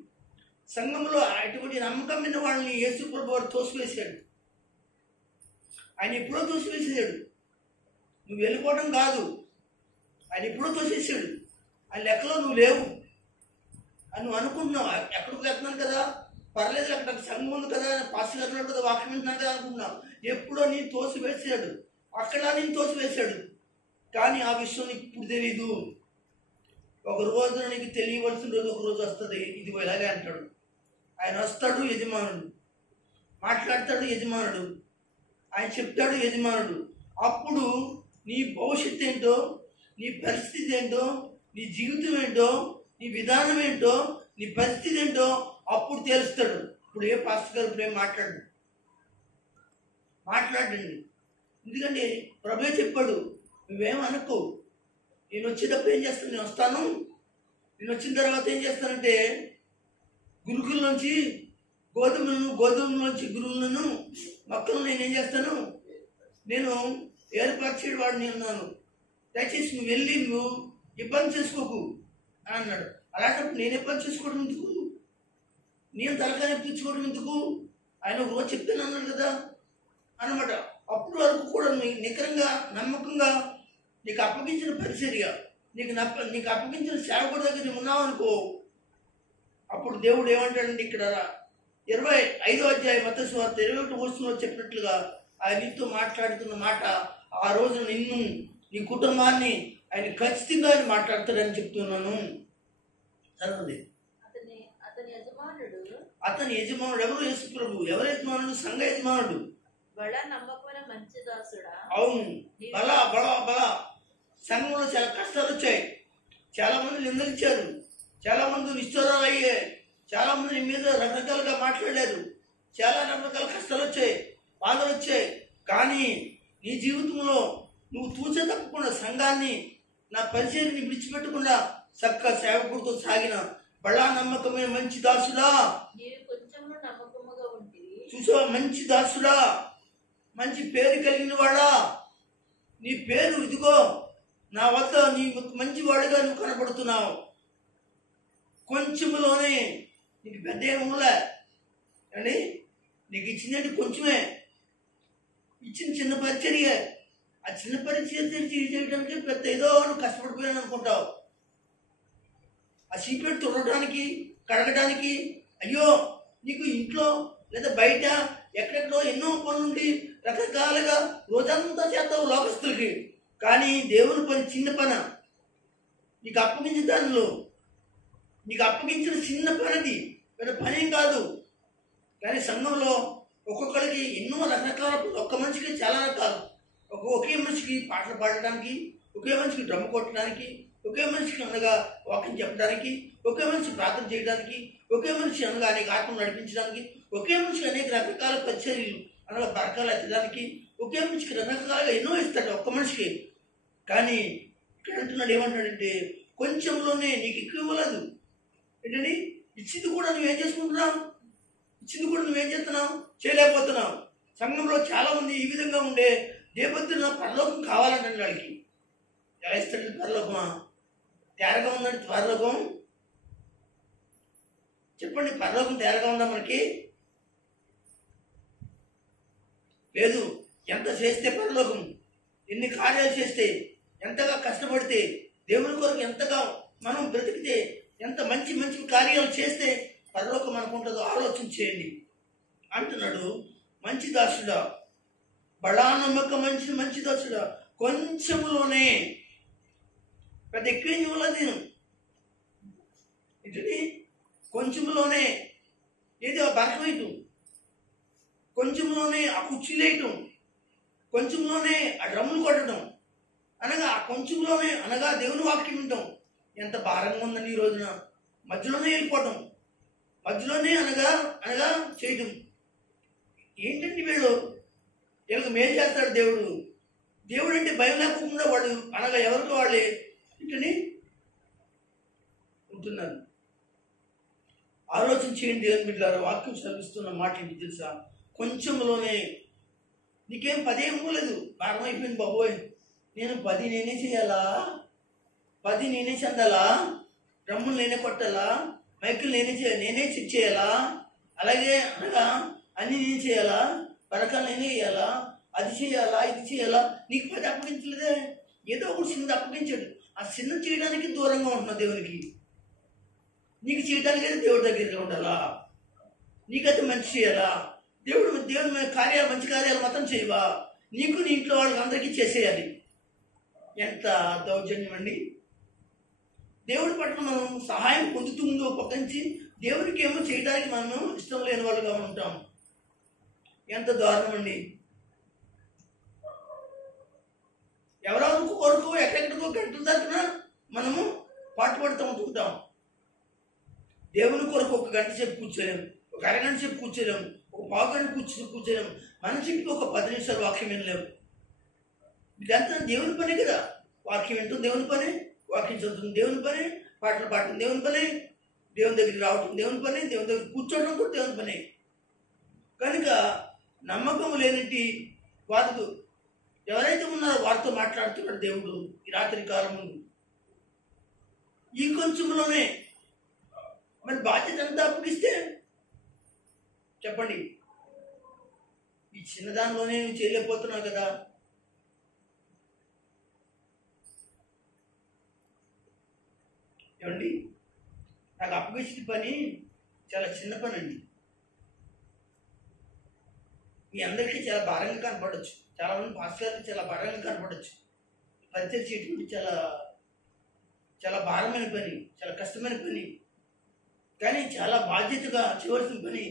సంఘంలో అటువంటి నమ్మకమైన వాళ్ళని యేసు ప్రభు వారు తోసివేశాడు. ఆయన ఎప్పుడో తోసివేసాడు. నువ్వు వెళ్ళిపోవడం కాదు, ఆయన ఎప్పుడో తోసేసాడు. ఆయన లెక్కలో నువ్వు లేవు అని నువ్వు అనుకుంటున్నావు. ఎక్కడికి వెళ్తున్నాను కదా, పర్లేదు అక్కడ సంఘం ఉంది కదా, పాస్టర్ గారు కదా, వాక్యం వింటున్నాను కదా అనుకుంటున్నావు. ఎప్పుడో నేను తోసివేసాడు, అక్కడ నేను తోసివేశాడు. కానీ ఆ విషయం నీకు ఇప్పుడు తెలీదు. ఒక రోజున నీకు తెలియవలసిన రోజు ఒక రోజు వస్తుంది. ఇది ఇలాగే అంటాడు. ఆయన వస్తాడు యజమానుడు, మాట్లాడతాడు యజమానుడు, ఆయన చెప్తాడు యజమానుడు. అప్పుడు నీ భవిష్యత్తు ఏంటో, నీ పరిస్థితి ఏంటో, నీ జీవితం ఏంటో, నీ విధానం ఏంటో, నీ పరిస్థితి ఏంటో అప్పుడు తెలుస్తాడు. ఇప్పుడు ఏ పాస్టర్ గారు ఇప్పుడు ఏం మాట్లాడండి. ఎందుకంటే ప్రభువే చెప్పాడు, నువ్వేమనుకో, నేను వచ్చేటప్పుడు ఏం చేస్తాను, నేను వస్తాను, నేను వచ్చిన తర్వాత ఏం చేస్తానంటే గురుకుల నుంచి గోధుమ నుంచి గురువులను మొక్కలను నేనేం చేస్తాను, నేను ఏర్పరిచే వాడిని ఉన్నాను. దయచేసి నువ్వు వెళ్ళి నువ్వు ఇబ్బంది చేసుకోకు అని అన్నాడు. అలాంటప్పుడు నేను ఇబ్బంది చేసుకోవడం ఎందుకు, నేను తలకాయ తెచ్చుకోవడం ఎందుకు, ఆయన ఒక రోజు చెప్తాను అన్నాడు కదా అన్నమాట. అప్పుడు వరకు కూడా నికరంగా నమ్మకంగా నీకు అప్పగించిన పరిచర్య, నీకు అప్పగించిన సేవకుడి దగ్గర నువ్వు ఉన్నావు అనుకో, అప్పుడు దేవుడు ఏమంటాడంటే ఇక్కడ 25వ అధ్యాయం మత్తయి సువార్త 21వ వచనంలో చెప్పినట్లుగా ఆయన నీతో మాట్లాడుతున్న మాట ఆ రోజు నిన్ను నీ కుటుంబాన్ని ఆయన ఖచ్చితంగా ఆయన మాట్లాడతాడని చెప్తున్నాను. చదవండి. అతని యజమానుడు ఎవరు? యేసు ప్రభు. ఎవరు యజమానుడు? సంఘ యజమానుడు. అవును, బల సంఘంలో చాలా కష్టాలు వచ్చాయి, చాలా మంది నిందించారు, చాలా మంది నిష్ఠూరాలు అయ్యాయి, చాలా మంది నీ మీద రకరకాలుగా మాట్లాడారు, చాలా రకరకాల కష్టాలు వచ్చాయి, బాధలు వచ్చాయి. కానీ నీ జీవితంలో నువ్వు తూచే తప్పకుండా సంఘాన్ని, నా పరిచయాన్ని విడిచిపెట్టకుండా చక్కగా సేవకుడితో సాగిన బడా నమ్మకమైన మంచి దాసుడా, చూసావా, మంచి దాసుడా, మంచి పేరు కలిగిన వాడా, నీ పేరు ఇదిగో నా వద్ద నీ మంచి వాడిగా నువ్వు కనపడుతున్నావు. కొంచెంలోనే నీకు పెద్ద ఏమూలే అండి, నీకు ఇచ్చిందంటే కొంచెమే, ఇచ్చిన చిన్న పరిచర్య. ఆ చిన్న పరిచర్య చేయడానికి పెద్ద ఏదో నువ్వు కష్టపడిపోయాను అనుకుంటావు. ఆ సీపెట్ తుడడానికి, కడగడానికి, అయ్యో నీకు ఇంట్లో లేదా బయట ఎక్కడెక్కడో ఎన్నో పనులుండి రకరకాలుగా రోజంతా చేస్తావు లోకస్తులకి. కానీ దేవుని పని చిన్న పని, నీకు అప్పగించిన దానిలో నీకు అప్పగించిన చిన్న పనిది, పెద్ద పనేం కాదు. కానీ సంఘంలో ఒక్కొక్కరికి ఎన్నో రకరకాల, ఒక్క మనిషికి చాలా రకాలు. ఒకే మనిషికి పాటలు పాడడానికి, ఒకే మనిషికి డ్రమ్ కొట్టడానికి, ఒకే మనిషికి అనగా వాక్యం చెప్పడానికి, ఒకే మనిషి ప్రార్థన చేయడానికి, ఒకే మనిషి అనగా అనేక ఆత్మలు నడిపించడానికి, ఒకే మనిషికి అనేక రకరకాల పరిచర్యలు అనగా బరకాలు ఎత్తడానికి, ఒకే మనిషికి రకరకాలుగా ఎన్నో ఇస్తాడు ఒక్క మనిషికి. కానీ ఇక్కడ అంటున్నాడు, ఏమంటాడంటే కొంచెంలోనే నీకు ఎక్కువ ఇవ్వలేదు. ఏంటండి, ఇచ్చింది కూడా నువ్వేం చేసుకుంటున్నావు, ఇచ్చింది కూడా నువ్వేం చేస్తున్నావు, చేయలేకపోతున్నావు. సంఘంలో చాలా మంది ఈ విధంగా ఉండే దేవద్దున పరలోకం కావాలంటే వాడికి ఎలా ఇస్తాడు? పరలోకమా? తేరగా ఉందండి పరలోకం? చెప్పండి, పరలోకం తేరగా ఉందా మనకి? లేదు. ఎంత చేస్తే పరలోకం, ఎన్ని కార్యాలు చేస్తే, ఎంతగా కష్టపడితే, దేవుని కొరకు ఎంతగా మనం బ్రతికితే, ఎంత మంచి మంచి కార్యాలు చేస్తే పరలోకం అనుకుంటుందో ఆలోచన చేయండి అంటున్నాడు. మంచి దాసుడా, బడా నమ్మకం మంచి దాసుడా, కొంచెంలోనే పెద్ద ఎక్కువ ఇవ్వలేదు నేను. ఏంటండి, కొంచెంలోనే ఏదో బరకవేయటం, కొంచెంలోనే ఆ కుర్చీలేయటం, కొంచెంలోనే ఆ డ్రమ్ములు కొట్టడం, అనగా ఆ కొంచెంలోనే అనగా దేవుని వాక్యం వింటాం. ఎంత భారంగా ఉందని ఈ రోజున మధ్యలోనే వెళ్ళిపోవటం, మధ్యలోనే అనగా చేయటం. ఏంటండి వీళ్ళకి మేలు చేస్తాడు దేవుడు. దేవుడు అంటే భయం లేకుండా వాడు అనగా ఎవరికి వాళ్ళే ఏంటని ఉంటున్నారు. ఆలోచన చేయండి దేవుని బిడ్డలారా, వాక్యం చదివిస్తున్న మాట ఏంటి తెలుసా? కొంచెంలోనే నీకేం 10 ఏం పోలేదు, భారం అయిపోయింది బాబోయ్, నేను 10 నేనే చేయాలా, 10 నేనే చెందాలా, డ్రమ్ములు నేనే కొట్టాలా, మైకులు నేనే చెక్ చేయాలా, అలాగే అనగా అన్ని నేను చేయాలా, పరకాలు నేనే వేయాలా, అది చేయాలా, ఇది చేయాలా? నీకు 10 అప్పగించలేదే, ఏదో ఒకటి చిన్నది అప్పగించాడు. ఆ చిన్న చేయడానికి దూరంగా ఉంటున్నావు దేవునికి. నీకు చేయడానికైతే దేవుడి దగ్గరగా ఉండాలా, నీకైతే మంచి చేయాలా. దేవుడు కార్యాలు, మంచి కార్యాలు మాత్రం చేయవా, నీకు నీ ఇంట్లో వాళ్ళకి అందరికీ చేసేయాలి. ఎంత దౌర్జన్యం అండి! దేవుడి పట్ల మనం సహాయం పొందుతుందో పక్క నుంచి దేవుడికి ఏమో చేయడానికి మనం ఇష్టం లేని వాళ్ళుగా ఉంటాం. ఎంత దారుణం అండి! ఎవరో కొరకు ఎక్కడెక్కడికో గంటల తరపున మనము పాటుపడుతూ ఉంటుంటాం. దేవుని కొరకు 1 గంట సేపు కూర్చోలేము, 1 అరగంట సేపు కూర్చోలేము, 1 పావు గంట కూర్చోలేము. మనిషికి 1 10 నిమిషాలు వాక్యం వినలేము. ఇదంతా దేవుని పని కదా. వాక్యం వింటుంది దేవుని పని, వాక్యం చదువుతుంది దేవుని పని, పాటలు పాడటం దేవుని పని, దేవుని దగ్గరికి రావటం దేవుని పని, దేవుని దగ్గర కూర్చోవడం కూడా దేవుని పని. కనుక నమ్మకం లేనిటి వారు ఎవరైతే ఉన్నారో వారితో మాట్లాడుతున్నాడు దేవుడు ఈ రాత్రి కాలం ముందు. ఈ కొంచెంలోనే మరి బాధ్యత అంతా అప్పగిస్తే చెప్పండి, ఈ చిన్నదానిలోనే నువ్వు చేయలేకపోతున్నావు కదా. ఏమండి, నాకు అప్పగించిన పని చాలా చిన్న పని అండి. మీ అందరికీ చాలా భారంగా కనపడవచ్చు, చాలా మంది పాస్టర్లకు చాలా భారంగా కనపడవచ్చు. పరిచయం చేయడం చాలా చాలా భారమైన పని, చాలా కష్టమైన పని, కానీ చాలా బాధ్యతగా చేయవలసిన పని,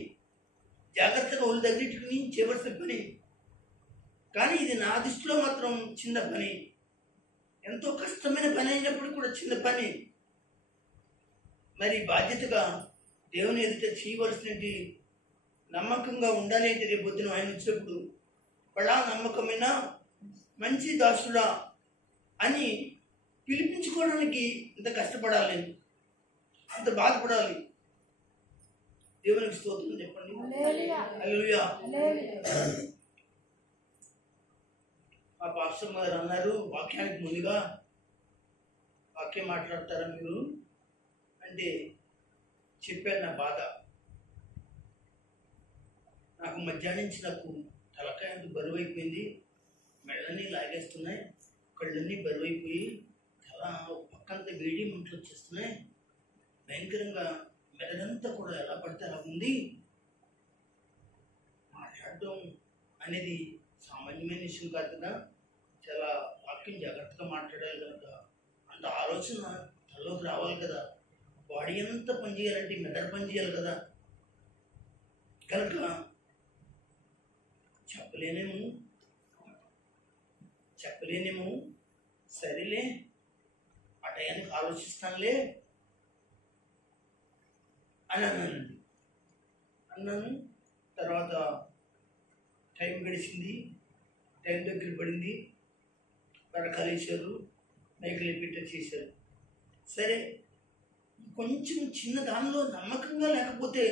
జాగ్రత్తగా ఒళ్ళు దగ్గరికి చేయవలసిన పని. కానీ ఇది నా దృష్టిలో మాత్రం చిన్న పని, ఎంతో కష్టమైన పని అయినప్పుడు కూడా చిన్న పని. మరి బాధ్యతగా దేవుని ఎదుట చేయవలసినది నమ్మకంగా ఉండాలి అంటే రేపు పొద్దున ఆయన వచ్చినప్పుడు బడా నమ్మకమైన మంచి దాసుడా అని పిలిపించుకోవడానికి ఇంత కష్టపడాలి, ఇంత బాధపడాలి. దేవునికి స్తోత్రం చెప్పండి. హల్లెలూయా. మా పాస్టర్ గారు అన్నారు, వాక్యానికి ముందుగా వాక్యం మాట్లాడతారా మీరు అంటే చెప్పాను నా బాధ. నాకు మధ్యాహ్నం నుంచి నాకు తలకాయ అంత బరువు అయిపోయింది, మెడలన్నీ లాగేస్తున్నాయి, కళ్ళన్నీ బరువు అయిపోయి తల పక్కంతా వేడి మంటలు వచ్చేస్తున్నాయి, భయంకరంగా మెదడంతా కూడా ఎలా పడితే అలా ఉంది. మాట్లాడడం అనేది సామాన్యమైన విషయం కాదు కదా, చాలా వాక్యం జాగ్రత్తగా మాట్లాడాలి కనుక అంత ఆలోచన తలలోకి రావాలి కదా. బాడీ అంతా పనిచేయాలంటే మెదడు పని చేయాలి కదా. కనుక చెప్పలేనేమో, సరేలే ఆ టయానికి ఆలోచిస్తానులే అని అన్నాను. తర్వాత టైం గడిచింది, టైం దగ్గర పడింది, పరకాలు వేసారు, మైకులు పెట్ట చేశారు. సరే, కొంచెం చిన్న దానిలో నమ్మకంగా లేకపోతే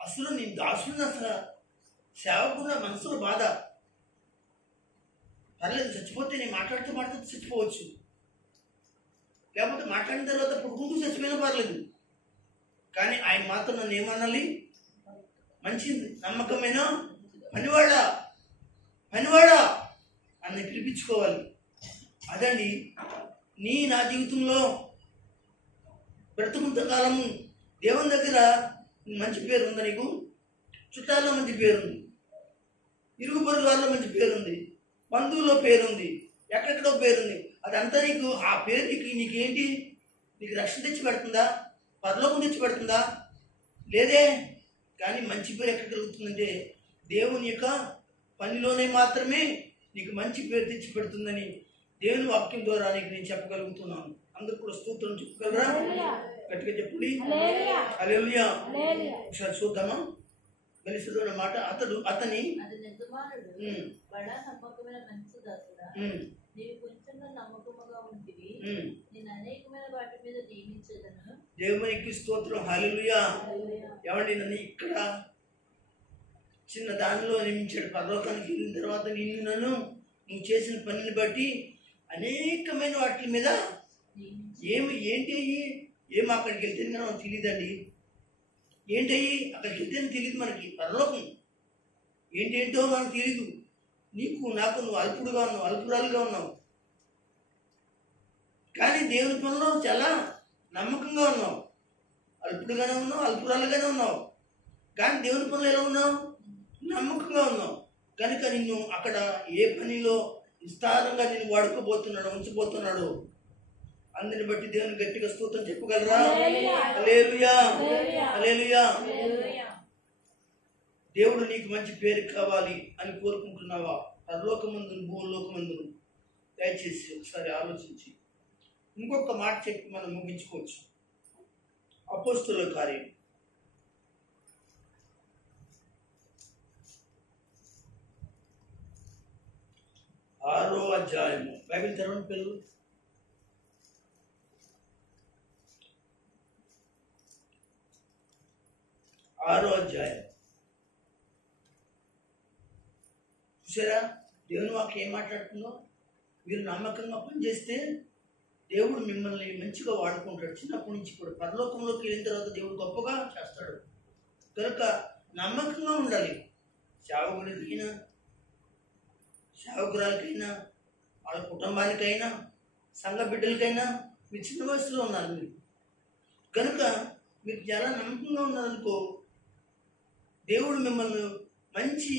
అసలు నేను దాసుని అసలు సేవకున్న మనసులో బాధ. పర్లేదు, చచ్చిపోతే నేను మాట్లాడుతూ చచ్చిపోవచ్చు, లేకపోతే మాట్లాడిన తర్వాత పుడుకుంటూ చచ్చిపోయినా పర్లేదు. కానీ ఆయన మాత్రం నన్ను ఏమనాలి? మంచి నమ్మకమైన పనివాడా అని పిలిపించుకోవాలి. అదండి నా జీవితంలో బ్రతుకుంత కాలము దేవుని దగ్గర మంచి పేరు ఉంది. నీకు చుట్టాల్లో మంచి పేరుంది, ఇరుగు పొరుగు వాళ్ళలో మంచి పేరుంది, బంధువుల్లో పేరుంది, ఎక్కడెక్కడో పేరుంది. అదంతా నీకు ఆ పేరు నీకేంటి? నీకు రక్షణ తెచ్చి పెడుతుందా? పరలోకం తెచ్చి పెడుతుందా? లేదే. కానీ మంచి పేరు ఎక్కడ కలుగుతుందంటే దేవుని యొక్క పనిలోనే మాత్రమే నీకు మంచి పేరు తెచ్చి పెడుతుందని దేవుని వాక్యం ద్వారా నీకు నేను చెప్పగలుగుతున్నాను. అందరూ కూడా స్తోత్రం చెప్పగలరా? గట్టిగా చెప్పండి. హల్లెలూయా. ఒకసారి చూద్దామా? వెలిసిన మాట. అతని దేవునికి స్తోత్రం. హల్లెలూయా. ఏమండి, నన్ను ఇక్కడ చిన్న దానిలో నియమించాడు. పరలోకానికి వెళ్ళిన తర్వాత నువ్వు చేసిన పనిని బట్టి అనేకమైన వాటి మీద ఏంటి అయ్యి ఏం అక్కడికి వెళ్తే మనకు తెలియదండి. ఏంటయ్యి అక్కడికి వెళ్తేనే తెలియదు మనకి. పరలోకం ఏంటేంటో మనకు తెలీదు. నీకు నాకు నువ్వు అల్పుడుగా ఉన్నావు, అల్పురాలుగా ఉన్నావు. కానీ దేవుని పనిలో చాలా నమ్మకంగా ఉన్నావు. అల్పుడుగానే ఉన్నావు, అల్పురాలుగానే ఉన్నావు. కానీ దేవుని పనిలో ఎలా ఉన్నావు? నమ్మకంగా ఉన్నావు. కనుక నిన్ను అక్కడ ఏ పనిలో విస్తారంగా నిన్ను వాడుకోబోతున్నాడు, ఉంచబోతున్నాడు. అందుని బట్టి దేవుని గట్టిగా స్తోత్రం చెప్పగలరా? హల్లెలూయా, హల్లెలూయా. దేవుడు నీకు మంచి పేరు కావాలి అని కోరుకుంటున్నావా? పరలోకమందును భూలోకమందును దయచేసి ఒకసారి ఆలోచించి ఇంకొక మాట చెప్పి మనం ముగించుకోవచ్చు. అపోస్తలుల కార్యం 6వ అధ్యాయము. బైబిల్ తెరవండి పిల్లలు. 6వ అధ్యాయం. చూసారా దేవుని వాక్యం ఏం మాట్లాడుతుందో? మీరు నమ్మకంగా పనిచేస్తే దేవుడు మిమ్మల్ని మంచిగా వాడుకుంటాడు. చిన్నప్పటి నుంచి కూడా పరలోకంలోకి వెళ్ళిన తర్వాత దేవుడు గొప్పగా చేస్తాడు. కనుక నమ్మకంగా ఉండాలి. సేవకుడికైనా, సేవకురాలకైనా, వాళ్ళ కుటుంబానికైనా, సంఘ బిడ్డలకైనా మీరు చిన్న వయసులో ఉన్నారు. మీరు కనుక మీరు చాలా నమ్మకంగా ఉన్నారనుకో, దేవుడు మిమ్మల్ని మంచి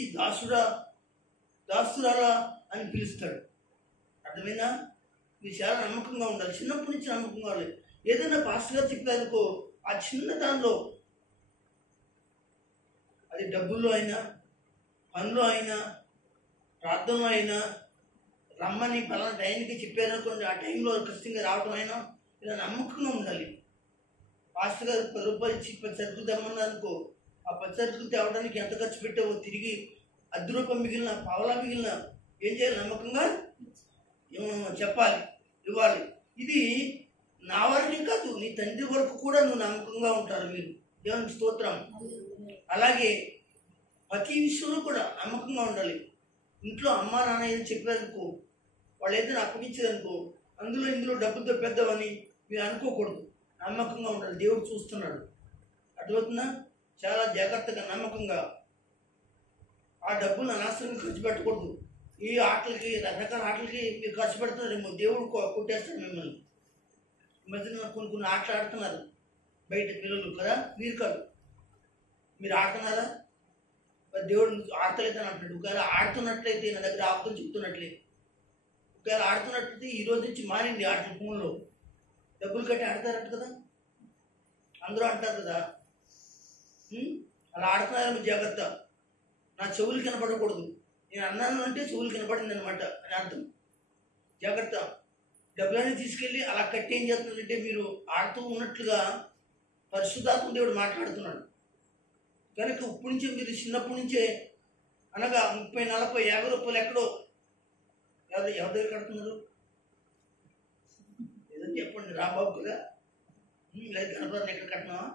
దాసురాలా అని పిలుస్తాడు. అర్థమైందా? మీరు చాలా నమ్మకంగా ఉండాలి. చిన్నప్పటి నుంచి నమ్మకంగా ఉండాలి. ఏదైనా పాస్టర్ గారు చెప్పారనుకో, ఆ చిన్న దానిలో, అది డబ్బుల్లో అయినా, పనిలో అయినా, ప్రార్థనలో అయినా, రమ్మని పలానా టైంకి చెప్పారనుకోండి, ఆ టైంలో ఖచ్చితంగా రావటం అయినా ఇలా నమ్మకంగా ఉండాలి. పాస్టర్ గారు 10 రూపాయలు ఇచ్చి 10 సరుకులు తెమ్మన్నారనుకో, ఆ 10 సరుకులు తేవడానికి ఎంత ఖర్చు పెట్టావో తిరిగి 10 రూపాయలు మిగిలిన, పావలా మిగిలిన ఏం చేయాలి? నమ్మకంగా చెప్పాలి, ఇవ్వాలి. ఇది నా వరకే కాదు, నీ తండ్రి వరకు కూడా నువ్వు నమ్మకంగా ఉంటారు. మీరు దేవునికి స్తోత్రం. అలాగే ప్రతి విషయంలో కూడా నమ్మకంగా ఉండాలి. ఇంట్లో అమ్మా నాన్న ఏదో చెప్పారనుకో, వాళ్ళు ఏదైనా అప్పగించారనుకో, ఇందులో డబ్బుతో పెద్దవని మీరు అనుకోకూడదు. నమ్మకంగా ఉండాలి. దేవుడు చూస్తున్నాడు. అర్థమవుతుందా? చాలా జాగ్రత్తగా నమ్మకంగా ఆ డబ్బులు అనవసరంగా ఖర్చు పెట్టకూడదు. ఈ ఆటలకి, రకరకాల ఆటలకి మీరు ఖర్చు పెడుతున్నారేమో, దేవుడు కొట్టేస్తాడు మిమ్మల్ని. ఈ మధ్యన కొన్ని ఆటలు ఆడుతున్నారు బయట పిల్లలు కదా, మీరు కాదు. మీరు ఆడుతున్నారా? దేవుడు ఆడతలేదని అంటాడు. ఒకవేళ ఆడుతున్నట్లయితే నా దగ్గర ఆపుతం చెప్తున్నట్లే, ఒకవేళ ఆడుతున్నట్లయితే ఈ రోజు నుంచి మారింది ఆటల ఫోన్లో డబ్బులు కట్టి ఆడతారంట కదా, అందరూ అంటారు కదా. అలా ఆడుతున్నారని జాగ్రత్త. నా చెవులు కనపడకూడదు. నేను అన్నాను అంటే చెవులు కనపడింది అనమాట అని అర్థం. జాగ్రత్త. డబ్బులన్నీ తీసుకెళ్ళి అలా కట్టి ఏం చేస్తుందంటే మీరు ఆడుతూ ఉన్నట్లుగా పరిశుద్ధాత్మ దేవుడు మాట్లాడుతున్నాడు. కనుక ఇప్పటి నుంచే మీరు చిన్నప్పటి నుంచే, అనగా 30, 40, 50 రూపాయలు ఎక్కడో ఎవరి దగ్గర కడుతున్నారు? ఏదో చెప్పండి. రాబాబు కదా, లేదు కనపడని ఎక్కడ కట్టినావా?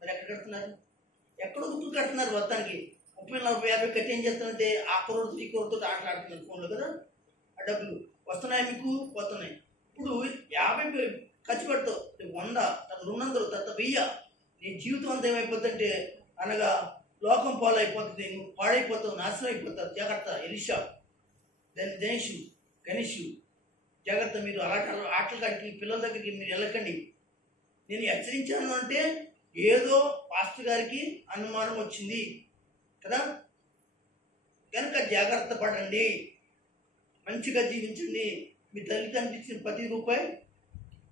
మరి ఎక్కడ కడుతున్నారు? ఎక్కడో దుక్కులు కడుతున్నారు. మొత్తానికి 30, 40, 50 కట్టి ఏం చేస్తారంటే ఆ కుర్రోడు ఈ కుర్రతో ఆటలాడుతున్నారు ఫోన్లో కదా. ఆ డబ్బులు వస్తున్నాయి, మీకు పోతున్నాయి. ఇప్పుడు 50 ఖర్చు పెడతావు, 100, తర్వాత 200, తర్వాత 1000. నీ జీవితం అంతా ఏమైపోతుందంటే, అనగా లోకం పాలైపోతుంది. నువ్వు పాడైపోతావు, నాశనం అయిపోతావు. జాగ్రత్త. ఎలిషా, గణేష్ జాగ్రత్త. మీరు అలాంటి ఆటల కాడికి, పిల్లల దగ్గరికి మీరు వెళ్ళకండి. నేను హెచ్చరించాను అంటే ఏదో పాస్టర్ గారికి అనుమానం వచ్చింది కదా, కనుక జాగ్రత్త పడండి. మంచిగా జీవించండి. మీ తల్లిదండ్రులు ఇచ్చిన ప్రతి రూపాయి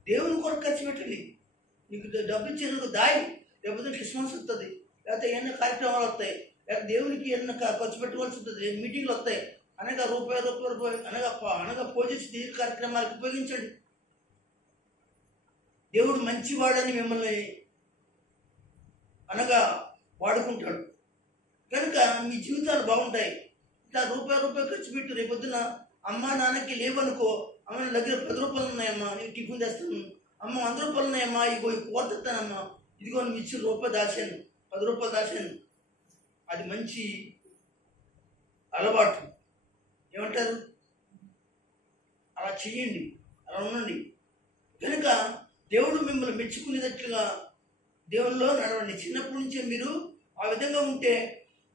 దేవుని కొరకు ఖర్చు పెట్టండి. నీకు డబ్బు ఇచ్చేందుకు దాయి, లేకపోతే క్రిస్మస్ వస్తుంది, లేకపోతే ఏమైనా కార్యక్రమాలు వస్తాయి, లేకపోతే దేవునికి ఏదైనా ఖర్చు పెట్టవలసి ఉంటుంది, మీటింగ్లు వస్తాయి, అనగా రూపాయి అనగా పోజెస్ దీర్ఘ కార్యక్రమాలకు ఉపయోగించండి. దేవుడు మంచివాడని మిమ్మల్ని అనగా వాడుకుంటాడు. కనుక మీ జీవితాలు బాగుంటాయి. ఇట్లా రూపాయి ఖర్చు పెట్టు. రేపొద్దున అమ్మా నాన్నకి లేవనుకో, అమ్మ నా దగ్గర 10 రూపాయలు ఉన్నాయమ్మా, నీకు టిఫిన్ తెస్తాను. అమ్మ 100 రూపాయలు ఉన్నాయమ్మా, ఇగో ఈ కూర తెస్తానమ్మా, ఇదిగో నువ్వు ఇచ్చిన రూపాయి దాచాను, 10 రూపాయలు దాచాను. అది మంచి అలవాటు. ఏమంటారు? అలా చెయ్యండి, అలా ఉండండి. కనుక దేవుడు మిమ్మల్ని మెచ్చుకునేటట్లుగా దేవుల్లో నడవండి. చిన్నప్పటి నుంచే మీరు ఆ విధంగా ఉంటే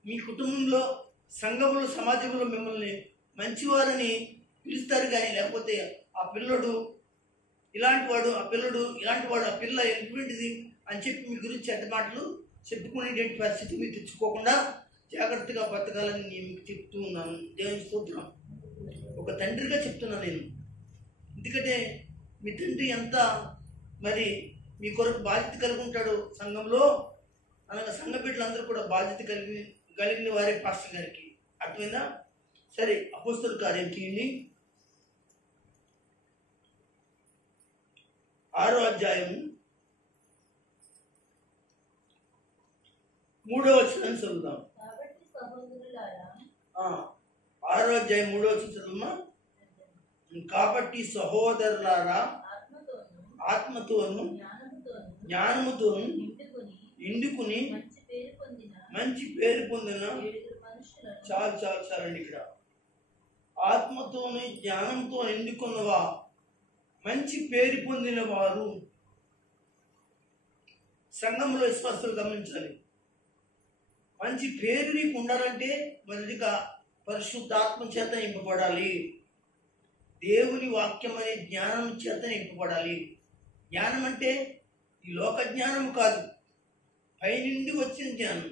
మీ కుటుంబంలో, సంఘంలో, సమాజంలో మిమ్మల్ని మంచివారని పిలుస్తారు. కానీ లేకపోతే ఆ పిల్లడు ఇలాంటి వాడు, ఆ పిల్లడు ఇలాంటి వాడు, ఆ పిల్ల ఎటువంటిది అని చెప్పి మీ గురించి చెడ్డ మాటలు చెప్పుకునేటువంటి పరిస్థితి మీరు తెచ్చుకోకుండా జాగ్రత్తగా బతకాలని నేను మీకు చెప్తూ ఉన్నాను. దేవుని స్తోత్రం. ఒక తండ్రిగా చెప్తున్నాను నేను. ఎందుకంటే మీ తండ్రి ఎంత మరి మీ కొరకు బాధ్యత కలిగి ఉంటాడు సంఘంలో, అనగా సంఘ బిడ్డలందరూ కూడా బాధ్యత కలిగిన వారే పాస్టర్ గారికి. అర్థమైందా? సరే, అపోస్తలుల కార్యం తీయండి, 6వ అధ్యాయము 3వ వచనం చదువుదాం. 6వ అధ్యాయం 3వ వచనం చదువుమా. కాబట్టి సహోదరులారా, ఆత్మతోను జ్ఞానముతోను నిండుకుని మంచి పేరు పొందిన చాలండి. ఇక్కడ ఆత్మతోను జ్ఞానంతో నిండుకున్నవా, మంచి పేరు పొందిన వారు. సంఘంలో విశ్వాసాలు గమనించాలి. మంచి పేరు నీకు ఉండాలంటే మొదటిగా పరిశుద్ధాత్మ చేత నింపబడాలి. దేవుని వాక్యం అనే జ్ఞానం చేత నింపబడాలి. జ్ఞానం అంటే ఈ లోక జ్ఞానం కాదు, పైనుండి వచ్చిన జ్ఞానం.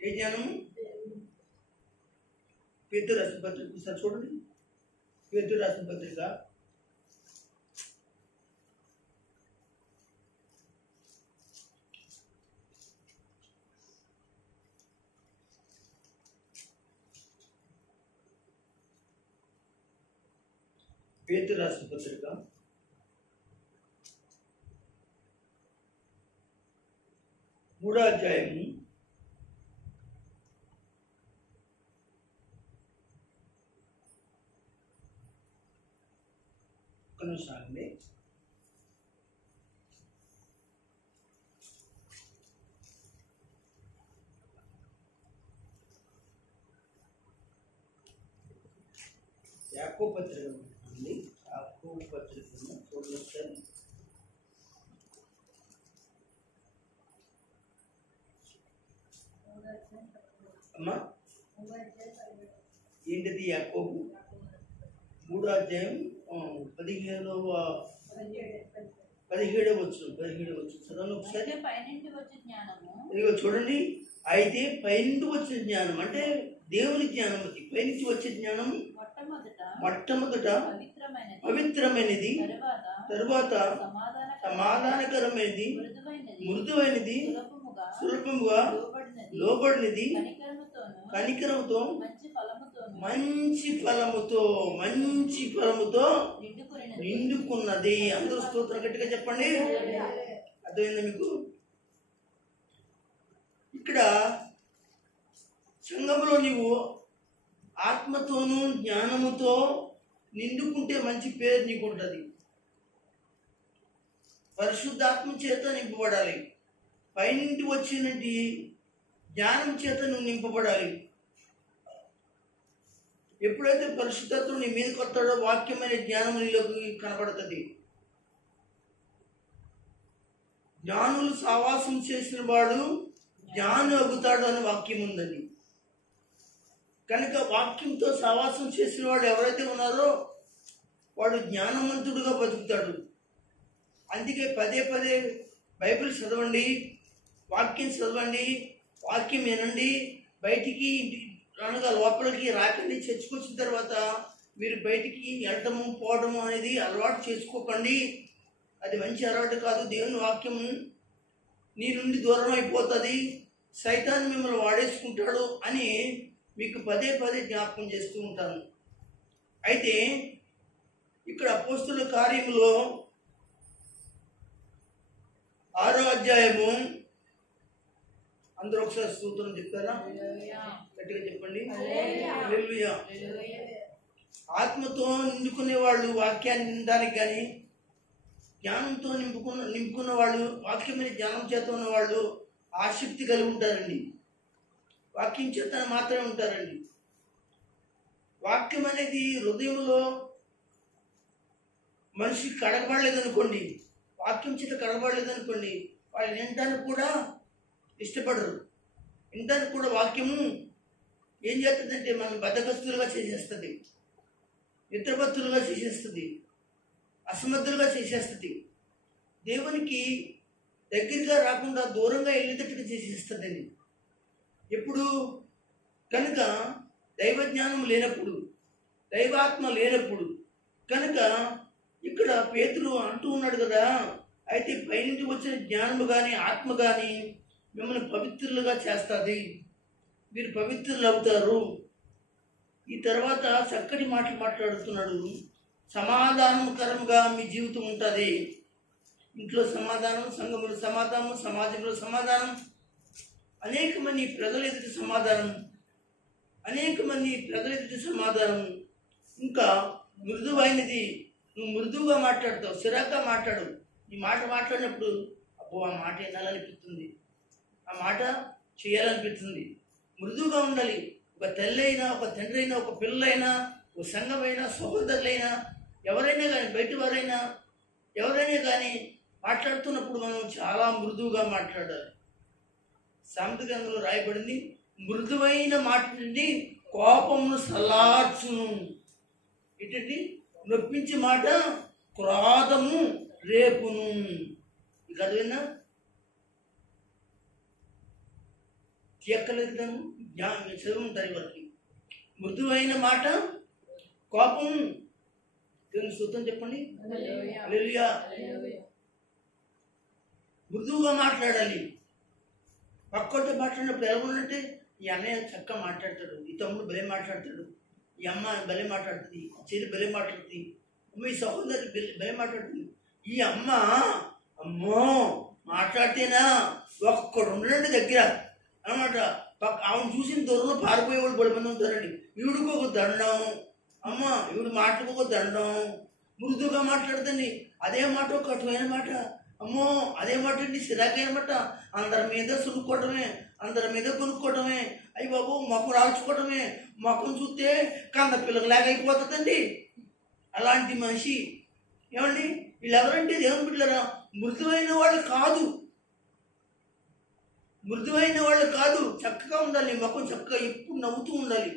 ఏ జ్ఞానము? పేతురు రాసిన పత్రిక సార్ చూడండి. పేతురు రాసిన పత్రిక 3వ అధ్యాయము 1 నిమిషం. యాకోబు పత్రిక ఉంది. యాకోబు పత్రికను చూడండి. అమ్మా ఏంటిది? యాకోబు 3వ అధ్యాయం 17వ వచనం చదవండి ఒకసారి. ఇదిగో చూడండి. అయితే పైనుండి వచ్చిన జ్ఞానం అంటే దేవుని జ్ఞానం. అది పైనుంచి వచ్చే జ్ఞానం మొట్టమొదట పవిత్రమైనది, తరువాత సమాధానకరమైనది, మృదువైనది, సులభముగా లోబడినది, కనికరముతో, మంచి ఫలముతో నిండుకున్నది. అందరూ స్తోత్రం గట్టిగా చెప్పండి. అర్థమైందా మీకు? ఇక్కడ సంఘంలో నీవు ఆత్మతోనూ జ్ఞానముతో నిండుకుంటే మంచి పేరు నీకు ఉంటుంది. పరిశుద్ధాత్మ చేత నింపబడాలి. పైనుండి వచ్చినట్టు జ్ఞానం చేత నువ్వు నింపబడాలి. ఎప్పుడైతే పరిశుద్ధత్వం నీ మీదకి వస్తాడో వాక్యమైన జ్ఞానం నీలోకి కనబడుతుంది. జ్ఞానులు సావాసం చేసిన వాడు జ్ఞాని అవుతాడు అనే వాక్యం ఉందని. కనుక వాక్యంతో సావాసం చేసిన వాడు ఎవరైతే ఉన్నారో వాడు జ్ఞానవంతుడుగా బతుకుతాడు. అందుకే పదే బైబిల్ చదవండి, వాక్యం చదవండి, వాక్యం వినండి. బయటికి అనగా లోపలికి రాకండి. చర్చకొచ్చిన తర్వాత మీరు బయటికి వెళ్ళటము పోవడము అనేది అలవాటు చేసుకోకండి. అది మంచి అలవాటు కాదు. దేవుని వాక్యం నీ నుండి దూరం అయిపోతుంది, సైతాన్ మిమ్మల్ని వాడేసుకుంటాడు అని మీకు పదే జ్ఞాపకం చేస్తూ ఉంటాను. అయితే ఇక్కడ అపోస్తలుల కార్యములో 6వ అధ్యాయము, అందరూ ఒకసారి స్తోత్రం చెప్తారా? గట్టిగా చెప్పండి. హల్లెలూయా. ఆత్మతో నిండుకునే వాళ్ళు వాక్యాన్ని వినడానికి కానీ, జ్ఞానంతో నింపుకున్న వాళ్ళు, వాక్యమైన జ్ఞానం చేత ఉన్న వాళ్ళు ఆసక్తి కలిగి ఉంటారండి. వాక్యం చేత మాత్రమే ఉంటారండి. వాక్యం అనేది హృదయంలో మనిషి కడగబడలేదనుకోండి, వాక్యం చేత కడగబడలేదనుకోండి, వాళ్ళు వినటానికి కూడా ఇష్టపడరు. వినటానికి కూడా వాక్యము ఏం చేస్తుందంటే మనం బద్ధకస్తులుగా చేసేస్తుంది, నిద్రపత్తులుగా చేసేస్తుంది, అసమర్థులుగా చేసేస్తుంది. దేవునికి దగ్గరగా రాకుండా దూరంగా వెళ్ళేటట్టుగా చేసేస్తుందండి. ఎప్పుడు కనుక దైవ జ్ఞానం లేనప్పుడు, దైవాత్మ లేనప్పుడు కనుక ఇక్కడ పేతురు అంటూ ఉన్నాడు కదా, అయితే పైనుంచి వచ్చిన జ్ఞానము కానీ ఆత్మ కానీ మిమ్మల్ని పవిత్రులుగా చేస్తుంది, మీరు పవిత్రులు అవుతారు. ఈ తర్వాత చక్కటి మాటలు మాట్లాడుతున్నాడు. సమాధానకరంగా మీ జీవితం ఉంటుంది. ఇంట్లో సమాధానం, సంఘములో సమాధానం, సమాజంలో సమాధానం, అనేక మంది ప్రజల ఎదుటి సమాధానం, అనేక మంది ప్రజల ఎదుటి సమాధానం. ఇంకా మృదువైనది, నువ్వు మృదువుగా మాట్లాడతావు, సిరాగ్గా మాట్లాడు. ఈ మాట మాట్లాడినప్పుడు అబ్బో ఆ మాట వినాలనిపిస్తుంది, ఆ మాట చేయాలనిపిస్తుంది. మృదువుగా ఉండాలి. ఒక తల్లి అయినా, ఒక తండ్రి అయినా, ఒక పిల్లలైనా, ఒక సంఘమైనా, సహోదరులైనా, ఎవరైనా కానీ, బయట వారైనా ఎవరైనా కానీ మాట్లాడుతున్నప్పుడు మనం చాలా మృదువుగా మాట్లాడాలి. సామెత గ్రంథంలో రాయబడింది, మృదువైన మాట నుండి కోపమును సల్లార్చును. ఏంటండి? నొప్పించే మాట క్రోధము రేపును. ఇక అదేనా తీయక్కలేదాము చదువుంటారు వారికి. మృదువైన మాట కోపం. సూత్రం చెప్పండి. హల్లెలూయా. మృదువుగా మాట్లాడాలి. పక్కొంటే మాట్లాడినప్పుడు ఎలా ఉందంటే, ఈ అన్నయ్య చక్కగా మాట్లాడతాడు, ఈ తమ్ముడు భలే మాట్లాడతాడు, ఈ అమ్మ భలే మాట్లాడుతుంది, చెల్లి భలే మాట్లాడుతుంది, ఈ సహోదరి భలే మాట్లాడుతుంది. ఈ అమ్మ అమ్మో మాట్లాడితేనా ఒక్కడు ఉండడండి దగ్గర అనమాట. ఆమెను చూసిన దూరంలో పారిపోయే వాళ్ళు బడి మంది ఉంటారండి. ఈవిడికి ఒక దండం, అమ్మ ఈవిడ మాటకు ఒక దండం. మృదువుగా మాట్లాడుతుంది. అదే మాట కఠినమైన మాట, అమ్మో అదే మాట అండి సిరాకైన మాట. అందరి మీద సునుక్కోవడమే, అందరి మీద కొనుక్కోవడమే, అయ్యి బాబు మొక్కం రాల్చుకోవడమే, మొక్కం చూస్తే కంద పిల్లలాగా అయిపోతుందండి. అలాంటి మనిషి ఏమండి? వీళ్ళు ఎవరంటే దేవుని బిడ్డలారా, మృదువైన వాళ్ళు కాదు, మృదువైన వాళ్ళు కాదు. చక్కగా ఉండాలి, మొక్కం చక్కగా ఎప్పుడు నవ్వుతూ ఉండాలి.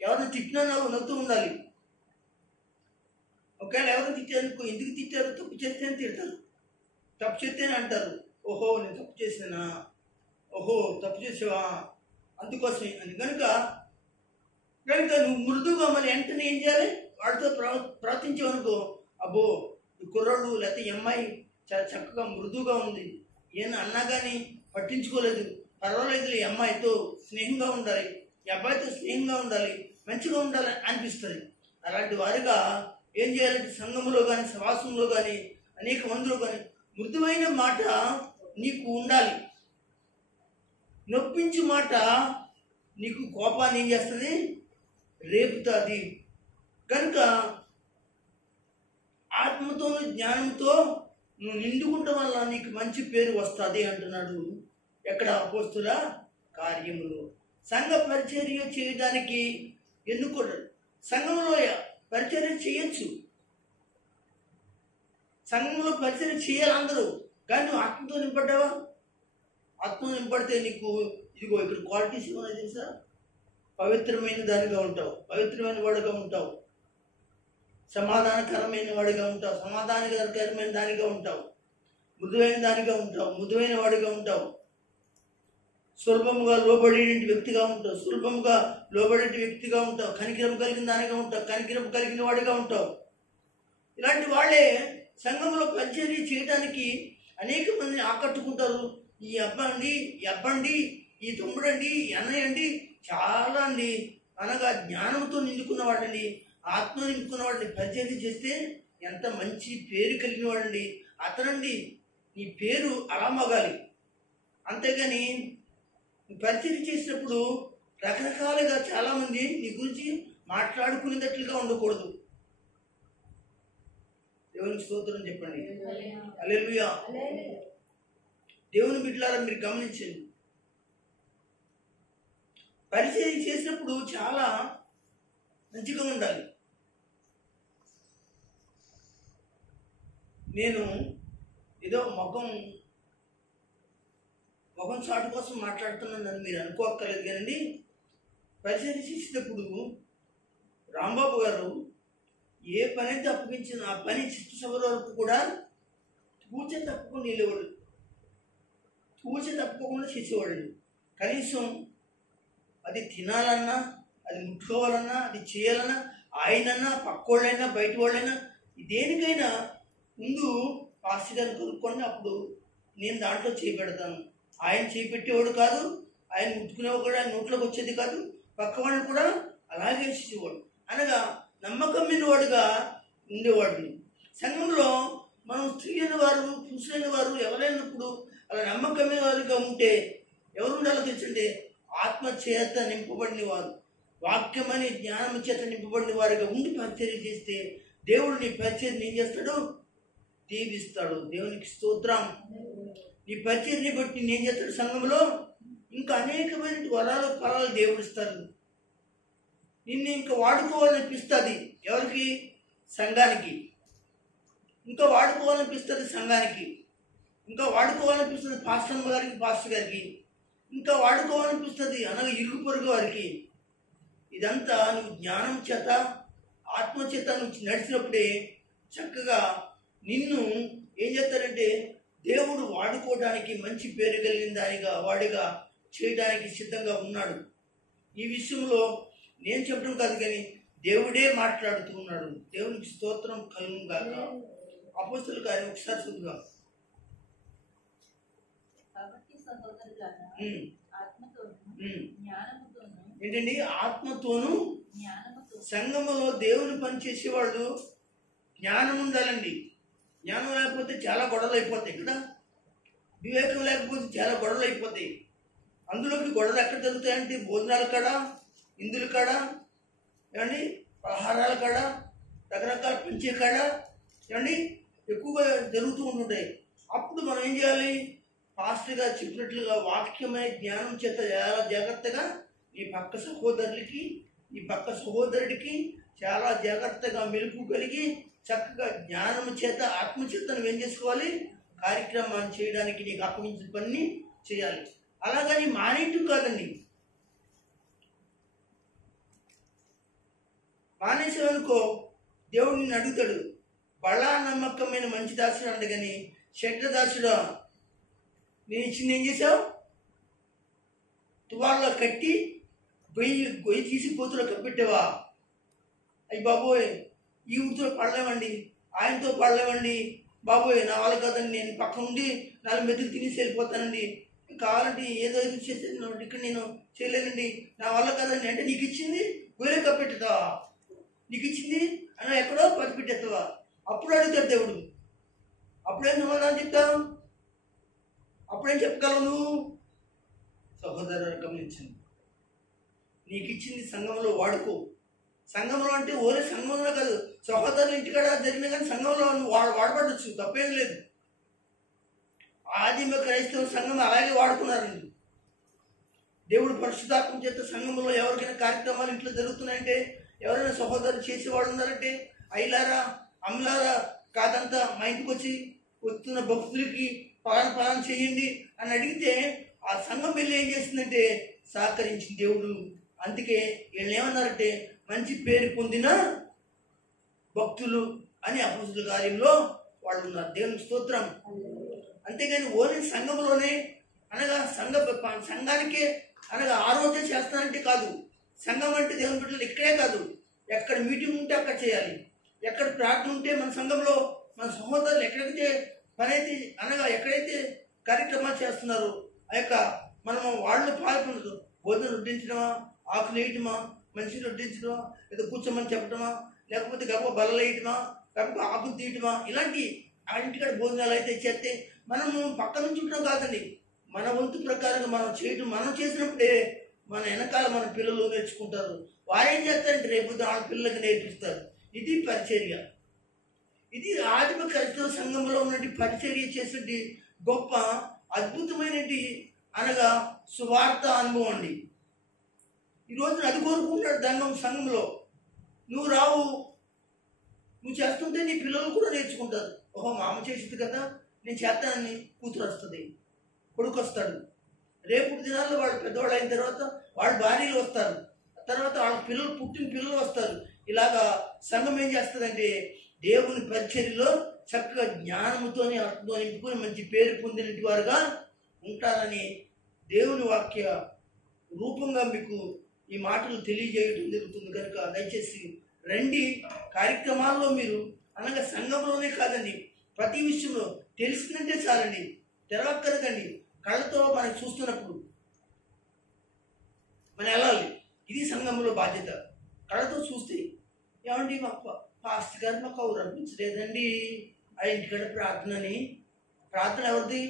ఎవరిని తిట్టినా నవ్వుతూ ఉండాలి. ఒకవేళ ఎవరిని తిట్టారనుకో, ఎందుకు తిట్టారు? తప్పు చేస్తేనే తిడతారు, తప్పు చేస్తేనే అంటారు, ఓహో నేను తప్పు చేసినా, ఓహో తప్పు చేసావా, అందుకోసమే అని. కనుక నువ్వు మృదువుగా మరి వెంటనే ఏం చేయాలి? వాడితో ప్రవర్తించావనుకో, అబ్బో ఈ కుర్రాడు లేకపోతే ఈ అమ్మాయి చాలా చక్కగా మృదువుగా ఉంది, ఏమన్నా అన్నా కానీ పట్టించుకోలేదు, పర్వాలేదు, ఈ అమ్మాయితో స్నేహంగా ఉండాలి, ఈ అబ్బాయితో స్నేహంగా ఉండాలి, మంచిగా ఉండాలి అనిపిస్తుంది. అలాంటి వారిగా ఏం చేయాలంటే సంఘంలో కానీ, సమాసంలో కానీ, అనేక మందిలో కానీ మృదువైన మాట నీకు ఉండాలి. నొప్పించే మాట నీకు కోపాన్ని ఏం చేస్తుంది? రేపుతుంది. కనుక ఆత్మతో జ్ఞానంతో నువ్వు నిండుకుంటం వల్ల నీకు మంచి పేరు వస్తుంది అంటున్నాడు. ఎక్కడ? అపోస్తుల కార్యములు. సంఘ పరిచర్య చేయడానికి ఎన్నుకోడు. సంఘంలో పరిచర్య చేయొచ్చు, సంఘంలో పరిచర్య చేయాలి అందరూ, కానీ నువ్వు ఆత్మతో నింపడ్డావా? ఆత్మతో నింపడితే నీకు ఇదిగో ఇక్కడ క్వాలిటీస్ ఏమన్నా తెలుసా? పవిత్రమైన దానిగా ఉంటావు, పవిత్రమైన వాడుగా ఉంటావు, సమాధానకరమైన వాడిగా ఉంటావు, సమాధానకరమైన దానిగా ఉంటావు, మృదువైన దానిగా ఉంటావు, మృదువైన వాడిగా ఉంటావు, సులభముగా లోబడే వ్యక్తిగా ఉంటావు, సులభముగా లోబడే వ్యక్తిగా ఉంటావు, కనికిరం కలిగిన దానిగా ఉంటావు, కనికిరం కలిగిన వాడిగా ఉంటావు. ఇలాంటి వాళ్ళే సంఘంలో పరిచర్య చేయడానికి అనేక మందిని ఆకట్టుకుంటారు. ఈ అబ్బండి, ఈ అబ్బండి, ఈ తమ్ముడండి, ఈ అన్నయ్య అండి, చాలా అండి అనగా జ్ఞానంతో నిండుకున్న వాడండి, ఆత్మ నింపుకున్న వాడిని పరిచర్య చేస్తే ఎంత మంచి పేరు కలిగిన వాడండి అతనండి. నీ పేరు అలా మగాలి. అంతేగాని పరిచర్య చేసినప్పుడు రకరకాలుగా చాలామంది నీ గురించి మాట్లాడుకునేటట్లుగా ఉండకూడదు. దేవునికి స్తోత్రం చెప్పండి. హల్లెలూయా. దేవుని బిడ్డలారా మీరు గమనించండి, పరిచర్య చేసినప్పుడు చాలా మంచిగా ఉండాలి. నేను ఏదో ముఖం చాటు కోసం మాట్లాడుతున్నానని మీరు అనుకోక్కర్లేదు కానండి. పరిచయం చేసేటప్పుడు రాంబాబు గారు ఏ పని అయితే అప్పగించిన ఆ పని చిత్తసభల వరకు కూడా తూచే తప్పకుండా వెళ్ళేవాడు, తూచే తప్పకుండా చేసేవాడు. కనీసం అది తినాలన్నా, అది ముట్టుకోవాలన్నా, అది చేయాలన్నా, ఆయనన్నా, పక్కోళ్ళైనా, బయట వాళ్ళైనా, దేనికైనా ముందు పాస్టర్ గారిని కలుపుకొని అప్పుడు నేను దాంట్లో చేపెడతాను. ఆయన చేపెట్టేవాడు కాదు, ఆయన ముట్టుకునేవాడు కూడా, ఆయన నోట్లోకి వచ్చేది కాదు. పక్క వాళ్ళని కూడా అలాగే చేసేవాడు. అనగా నమ్మకమైన వాడుగా ఉండేవాడిని. సంఘంలో మనం స్త్రీలైన వారు, పురుషులైన వారు ఎవరైనప్పుడు అలా నమ్మకమైన వారుగా ఉంటే ఎవరు ఉండాలో తెలుసండి? ఆత్మ చేత నింపబడిన వారు, వాక్యమని జ్ఞానం చేత నింపబడిన వారుగా ఉండి పరిచర్య చేస్తే దేవుడు నీ పరిచర్యను ఏం చేస్తాడు? దీవిస్తాడు. దేవునికి స్తోత్రం. నీ పరిచర్యని బట్టి నేను చేస్తాడు? సంఘంలో ఇంకా అనేకమైన వరాలు, ఫలాలు దేవుడు ఇస్తారు. నిన్ను ఇంకా వాడుకోవాలనిపిస్తుంది. ఎవరికి? సంఘానికి. ఇంకా వాడుకోవాలనిపిస్తుంది సంఘానికి. ఇంకా వాడుకోవాలనిపిస్తుంది పాస్టర్ గారికి, పాస్టర్ గారికి. ఇంకా వాడుకోవాలనిపిస్తుంది అనగా ఇరుగు పొరుగు వారికి. ఇదంతా నువ్వు జ్ఞానం చేత, ఆత్మ చేత నువ్వు నడిచినప్పుడే చక్కగా నిన్ను ఏం చేస్తారంటే దేవుడు వాడుకోవడానికి, మంచి పేరు కలిగిన దానిగా వాడిగా చేయడానికి సిద్ధంగా ఉన్నాడు. ఈ విషయంలో నేను చెప్పడం కాదు కానీ దేవుడే మాట్లాడుతూ ఉన్నాడు. దేవునికి స్తోత్రం కలుగును గాక. అపోస్తలుల కార్యం ఒకసారి చదువుదాం. ఏంటండి? ఆత్మతోను సంఘములో దేవుని పని చేసేవాళ్ళు జ్ఞానం ఉండాలండి. జ్ఞానం లేకపోతే చాలా గొడవలు అయిపోతాయి కదా. వివేకం లేకపోతే చాలా గొడవలు అయిపోతాయి. అందులోకి గొడవలు ఎక్కడ జరుగుతాయంటే భోజనాల కాడ, ఇందుల కాడ, ఏమండి ఆహారాల కాడ, రకరకాల పెంచే కాడ ఏమండి ఎక్కువగా జరుగుతూ ఉంటుంటాయి. అప్పుడు మనం ఏం చేయాలి? పాస్టర్ గారు చెప్పినట్లుగా వాక్యమైన జ్ఞానం చేత చాలా జాగ్రత్తగా నీ పక్క సహోదరులకి, నీ పక్క సహోదరుడికి చాలా జాగ్రత్తగా మెలుపు కలిగి చక్కగా జ్ఞానం చేత, ఆత్మ చేత నువ్వేం చేసుకోవాలి? కార్యక్రమాన్ని చేయడానికి నీకు అప్పగించిన పని చేయాలి. అలాగని మానేయటం కాదండి. మానేసేవనుకో దేవుడు నిన్ను అడుగుతాడు, బలా నమ్మకమైన మంచి దాసుడు అంట కానీ చెడ్డ దాసుడా నేను ఇచ్చింది ఏం చేసావు? తువాల్లో కట్టి గొయ్యి తీసి పోతులో కప్పెట్టావా? అయ్యి బాబోయ్, ఈ ఊరితో పడలేమండి, ఆయనతో పడలేమండి బాబోయ్, నా వాళ్ళ కాదండి, నేను పక్క నుండి 4 మెతులు తినేసి వెళ్ళిపోతానండి, కావాలంటే ఏదో చేసేది ఇక్కడ నేను చేయలేనండి, నా వల్ల కాదండి అంటే నీకు ఇచ్చింది గొయ్యలో కప్పెట్టుతావా? నీకు ఇచ్చింది అన్న ఎక్కడో పది పెట్టేస్తావా? అప్పుడు అడుగుతాడు దేవుడు. అప్పుడేం సమాధానం చెప్తావు? అప్పుడేం చెప్పగలవు నువ్వు? సహోదరుడు గమనించండి, నీకు ఇచ్చింది సంఘంలో వాడుకో. సంఘంలో అంటే ఓన్లీ సంఘంలో కాదు, సహోదరులు ఇంటికాడ జరిగిన కానీ సంఘంలో వాడబడచ్చు, తప్పేం లేదు. ఆదిమ క్రైస్తవ సంఘం అలాగే వాడుకున్నారండి. దేవుడు పరిశుద్ధాత్మ చేత సంఘంలో ఎవరికైనా కార్యక్రమాలు ఇంట్లో జరుగుతున్నాయంటే, ఎవరైనా సహోదరులు చేసేవాళ్ళు ఉన్నారంటే, అయ్యలారా, అమ్మలారా కాదంతా మా ఇంటికి వచ్చి వస్తున్న భక్తులకి పాలన చేయండి అని అడిగితే ఆ సంఘం వెళ్ళి ఏం చేస్తుందంటే సహకరించింది దేవుడు. అందుకే వీళ్ళు ఏమన్నారంటే మంచి పేరు పొందిన భక్తులు అని అపోస్తలుల కార్యంలో వాళ్ళు ఉన్నారు. దేవుని స్తోత్రం. అంతేగాని ఓన్లీ సంఘంలోనే అనగా సంఘానికే అనగా ఆరోగ్యం చేస్తానంటే కాదు. సంఘం అంటే దేవుని బిడ్డలు ఇక్కడే కాదు, ఎక్కడ మీటింగ్ ఉంటే అక్కడ చేయాలి, ఎక్కడ ప్రార్థన ఉంటే మన సంఘంలో మన సహోదరులు ఎక్కడైతే పని అయితే అనగా ఎక్కడైతే కార్యక్రమాలు చేస్తున్నారో ఆ యొక్క మనము వాళ్ళు పాల్పొందదు. భోజనం వడ్డించడమా, ఆకులు వేయటమా, మనిషిని వడ్డించడమా, లేదా కూర్చోమని చెప్పడమా, లేకపోతే గొప్ప బల్లలు వేయటమా, గొప్ప ఆకులు తీయటమా, ఇలాంటి ఆ ఇంటికాడ భోజనాలు అయితే చేస్తే మనము పక్క నుంచి ఉండడం కాదండి, మన వంతు ప్రకారంగా మనం చేయటం. మనం చేసినప్పుడే మన వెనకాల మన పిల్లలు నేర్చుకుంటారు. వారేం చేస్తారంటే రేపు వాళ్ళ పిల్లలకి నేర్పిస్తారు. ఇది పరిచర్య. ఇది ఆదిమ క్రైస్తవ సంఘంలో ఉన్నటువంటి పరిచర్య చేసేటి గొప్ప అద్భుతమైనటి అనగా సువార్త అనుభవం అండి. ఈరోజు అది కోరుకుంటాడు సంఘంలో. నువ్వు రావు, నువ్వు చేస్తుంటే నీ పిల్లలు కూడా నేర్చుకుంటారు. ఓహో మా అమ్మ చేసింది కదా నేను చేస్తానని కూతురు వస్తుంది, కొడుకు వస్తాడు. రేపు దినాల్లో వాళ్ళు పెద్దవాళ్ళు అయిన తర్వాత వాళ్ళ భార్యలు వస్తారు, తర్వాత వాళ్ళ పిల్లలు పుట్టిన పిల్లలు వస్తారు. ఇలాగా సంఘం ఏం చేస్తుందంటే దేవుని పరిచర్యలో చక్కగా జ్ఞానముతోని అర్థంతో నింపుకొని మంచి పేరు పొందినటువంటి వారుగా ఉంటారని దేవుని వాక్య రూపంగా మీకు ఈ మాటలు తెలియజేయడం జరుగుతుంది. కనుక దయచేసి రండి, కార్యక్రమాల్లో మీరు అనగా సంఘంలోనే కాదండి, ప్రతి విషయంలో తెలిసిందంటే చాలండి, తెరవక్కరదండి. కళ్ళతో మనం చూస్తున్నప్పుడు మనం వెళ్ళాలి, ఇది సంఘంలో బాధ్యత. కళ్ళతో చూస్తే ఏమండి మాకు పాస్టర్ గారు మాకు ఎవరు అనిపించలేదండి ఆ ఇంటికాడ ప్రార్థనని. ప్రార్థన ఎవరిది?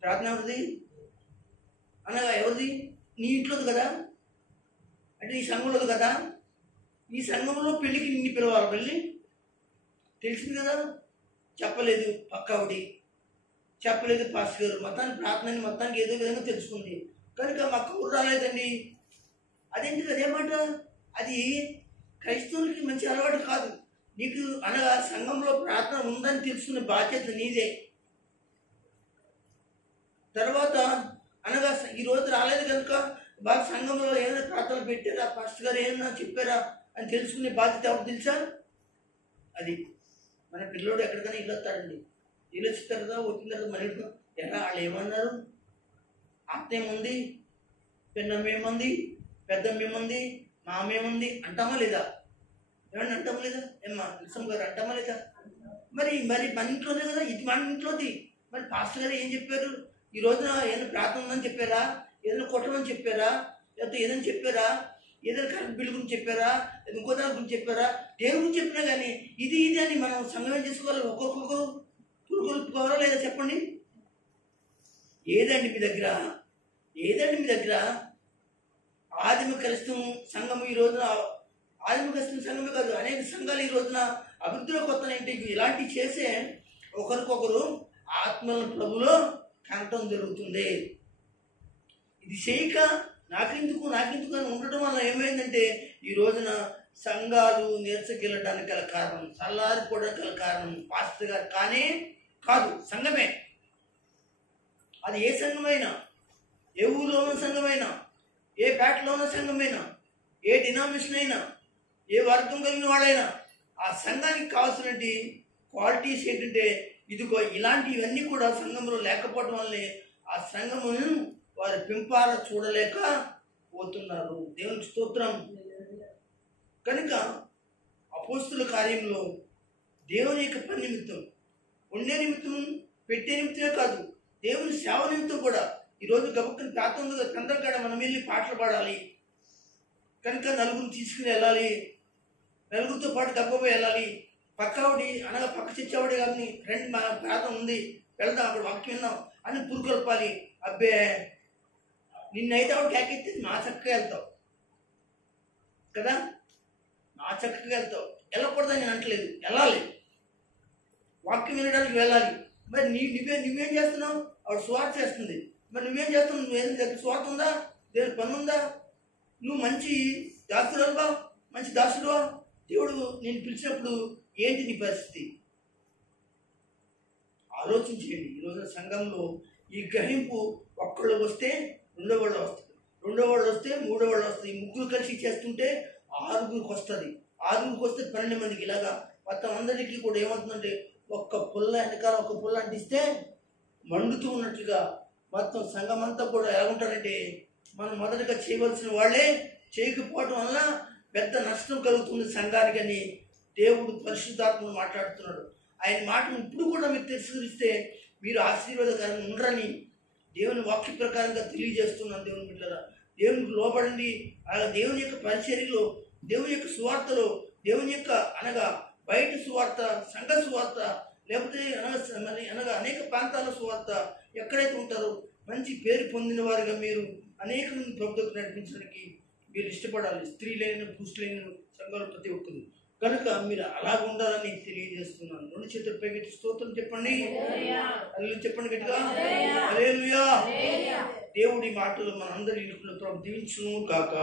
ప్రార్థన ఎవరిది అనగా ఎవరిది? నీ ఇంట్లోది కదా, అంటే ఈ సంఘంలోది కదా. ఈ సంఘంలో పెళ్ళికి నిన్ను పిలవాలి, వెళ్ళి తెలిసింది కదా. చెప్పలేదు పక్కవిడి, చెప్పలేదు పాస్టర్ గారు, మొత్తానికి ప్రార్థనని మొత్తానికి ఏదో విధంగా తెలుసుకుంది కనుక మాకు ఎవరు రాలేదండి. అదేంటి అదేమాట? అది క్రైస్తవులకి మంచి అలవాటు కాదు. నీకు అనగా సంఘంలో ప్రార్థన ఉందని తెలుసుకునే బాధ్యత నీదే. తర్వాత అనగా ఈ రోజు రాలేదు కనుక బాగా సంఘంలో ఏమైనా ప్రార్థనలు పెట్టారా, పాస్టర్ గారు ఏమన్నా చెప్పారా అని తెలుసుకునే బాధ్యత ఎవరు తెలుసా? అది మన పిల్లోడు ఎక్కడికైనా ఇల్లు వస్తాడండి, ఇల్లు వచ్చిన తర్వాత వచ్చిన తర్వాత మన ఇంట్లో ఎలా వాళ్ళు ఏమన్నారు, అత్తేముంది, పిన్నమ్మేముంది, పెద్దమ్మేముంది, మామేముంది అంటామా లేదా? ఏమన్నా అంటామా లేదా? ఏమ్మా నిసం గారు అంటామా లేదా? మరి మరి మన ఇంట్లోనే కదా, ఇది మన ఇంట్లోది. మరి పాస్టర్ గారు ఏం చెప్పారు? ఈ రోజున ఏదైనా ప్రార్థన ఉందని చెప్పారా, ఏదైనా కొట్టమని చెప్పారా, లేకపోతే ఏదైనా చెప్పారా, ఏదైనా కరెంట్ బిల్లు గురించి చెప్పారా, ఇంకో దాని గురించి చెప్పారా? దేవుని గురించి చెప్పినా కానీ ఇది ఇది అని మనం సంగమం చేసుకోవాలి. ఒక్కొక్కరు పురుగులుపుకోవాలా లేదా చెప్పండి? ఏదండి మీ దగ్గర? ఏదండి మీ దగ్గర? ఆదిమ క్రైస్తవం సంఘం ఈ రోజున, ఆదిమ క్రైస్తవం సంఘమే కాదు అనేక సంఘాలు ఈ రోజున అభివృద్ధిలోకి వస్తున్నాయంటే ఇలాంటివి చేసే ఒకరికొకరు ఆత్మల ప్రభులో కనటం జరుగుతుంది. ఇది చేయక నాకెందుకు అని ఉండటం వల్ల ఏమైందంటే ఈ రోజున సంఘాలు నీరసగిల్లడానికి గల కారణం, చల్లారిపోవడానికి గల కారణం పాస్టర్ గారు కానీ కాదు, సంఘమే. అది ఏ సంఘమైనా, ఏ ఊరిలో ఉన్న సంఘమైనా, ఏ పేటలో ఉన్న సంఘమైనా, ఏ డినామినేషన్ అయినా, ఏ వర్గం కలిగిన వాడైనా ఆ సంఘానికి కావాల్సినటువంటి క్వాలిటీస్ ఏంటంటే ఇదిగో ఇలాంటివన్నీ కూడా సంఘంలో లేకపోవడం వల్లే ఆ సంఘమును వారి పెంపార చూడలేక పోతున్నారు. దేవునికి స్తోత్రం. కనుక అపోస్తుల కార్యంలో దేవుని యొక్క పని నిమిత్తం, ఉండే నిమిత్తం, పెట్టే నిమిత్తమే కాదు, దేవుని సేవ నిమిత్తం కూడా ఈరోజు గబుక్కుని ప్రాంతంలో కందరకాడ మనం వెళ్ళి పాటలు పాడాలి కనుక నలుగురు తీసుకుని వెళ్ళాలి, నలుగురితో పాటు డబ్బపోయి వెళ్ళాలి. పక్కవాడి అనగా పక్క చిచ్చావాడి కానీ ఫ్రెండ్ మా ప్రాంతం ఉంది వెళ్దాం అక్కడ వాక్యం విన్నాం అని పురుకొల్పాలి. అబ్బే నిన్నైతే ఆవిడ కేకెత్తి నా చక్కగా వెళ్తావు కదా, నా చక్కగా వెళ్తావు. వెళ్ళకూడదని నేను అంటలేదు, వెళ్ళాలి, వాక్యం వినడానికి వెళ్ళాలి. మరి నువ్వేం చేస్తున్నావు? ఆవిడ స్వార్థ చేస్తుంది, మరి నువ్వేం చేస్తున్నావు? నువ్వేం దగ్గర స్వార్థ ఉందా? దేవుని పని ఉందా? నువ్వు మంచి దాసుడువా, మంచి దాసుడువా? దేవుడు నేను పిలిచినప్పుడు ఏంటి నీ పరిస్థితి? ఆలోచించేయండి. ఈరోజు సంఘంలో ఈ గ్రహింపు ఒక్కళ్ళు వస్తే రెండో వాళ్ళు వస్తుంది, రెండో వాళ్ళు వస్తే మూడో వాళ్ళు వస్తుంది, ఈ ముగ్గురు కలిసి చేస్తుంటే ఆరుగురికి వస్తుంది, ఆరుగురికి వస్తే 12 మందికి. ఇలాగా మొత్తం అందరికీ కూడా ఏమవుతుందంటే ఒక్క పుల్ల వెనకాల ఒక పుల్ల అంటిస్తే మండుతూ ఉన్నట్లుగా మొత్తం సంఘం అంతా కూడా ఎలా ఉంటారంటే మనం మొదటగా చేయవలసిన వాళ్ళే చేయకపోవడం వల్ల పెద్ద నష్టం కలుగుతుంది సంఘానికి అని దేవుడు పరిశుద్ధాత్మను మాట్లాడుతున్నాడు. ఆయన మాటను ఇప్పుడు కూడా మీరు తిరస్కరిస్తే మీరు ఆశీర్వాదకరంగా ఉండరని దేవుని వాక్య ప్రకారంగా తెలియజేస్తున్నాను. దేవుని బిడ్డలారా, దేవునికి లోబడండి. అలాగే దేవుని యొక్క పరిచర్యలో, దేవుని యొక్క సువార్తలో, దేవుని యొక్క అనగా బయట సువార్త, సంఘ సువార్త, లేకపోతే అనగా అనేక ప్రాంతాల సువార్త ఎక్కడైతే ఉంటారో మంచి పేరు పొందిన వారుగా మీరు అనేక మంది ప్రభుత్వం నడిపించడానికి మీరు ఇష్టపడాలి. స్త్రీలైన పురుషులైన సంఘాలు ప్రతి ఒక్కరు కనుక మీరు అలాగ ఉండాలని తెలియజేస్తున్నాను. 2 చేతులు పైకి స్తోత్రం చెప్పండి, హల్లెలూయా చెప్పండి గట్టిగా, హల్లెలూయా. దేవుడి మాటలు మనందరి ఇంట్లో దీవించును కాక.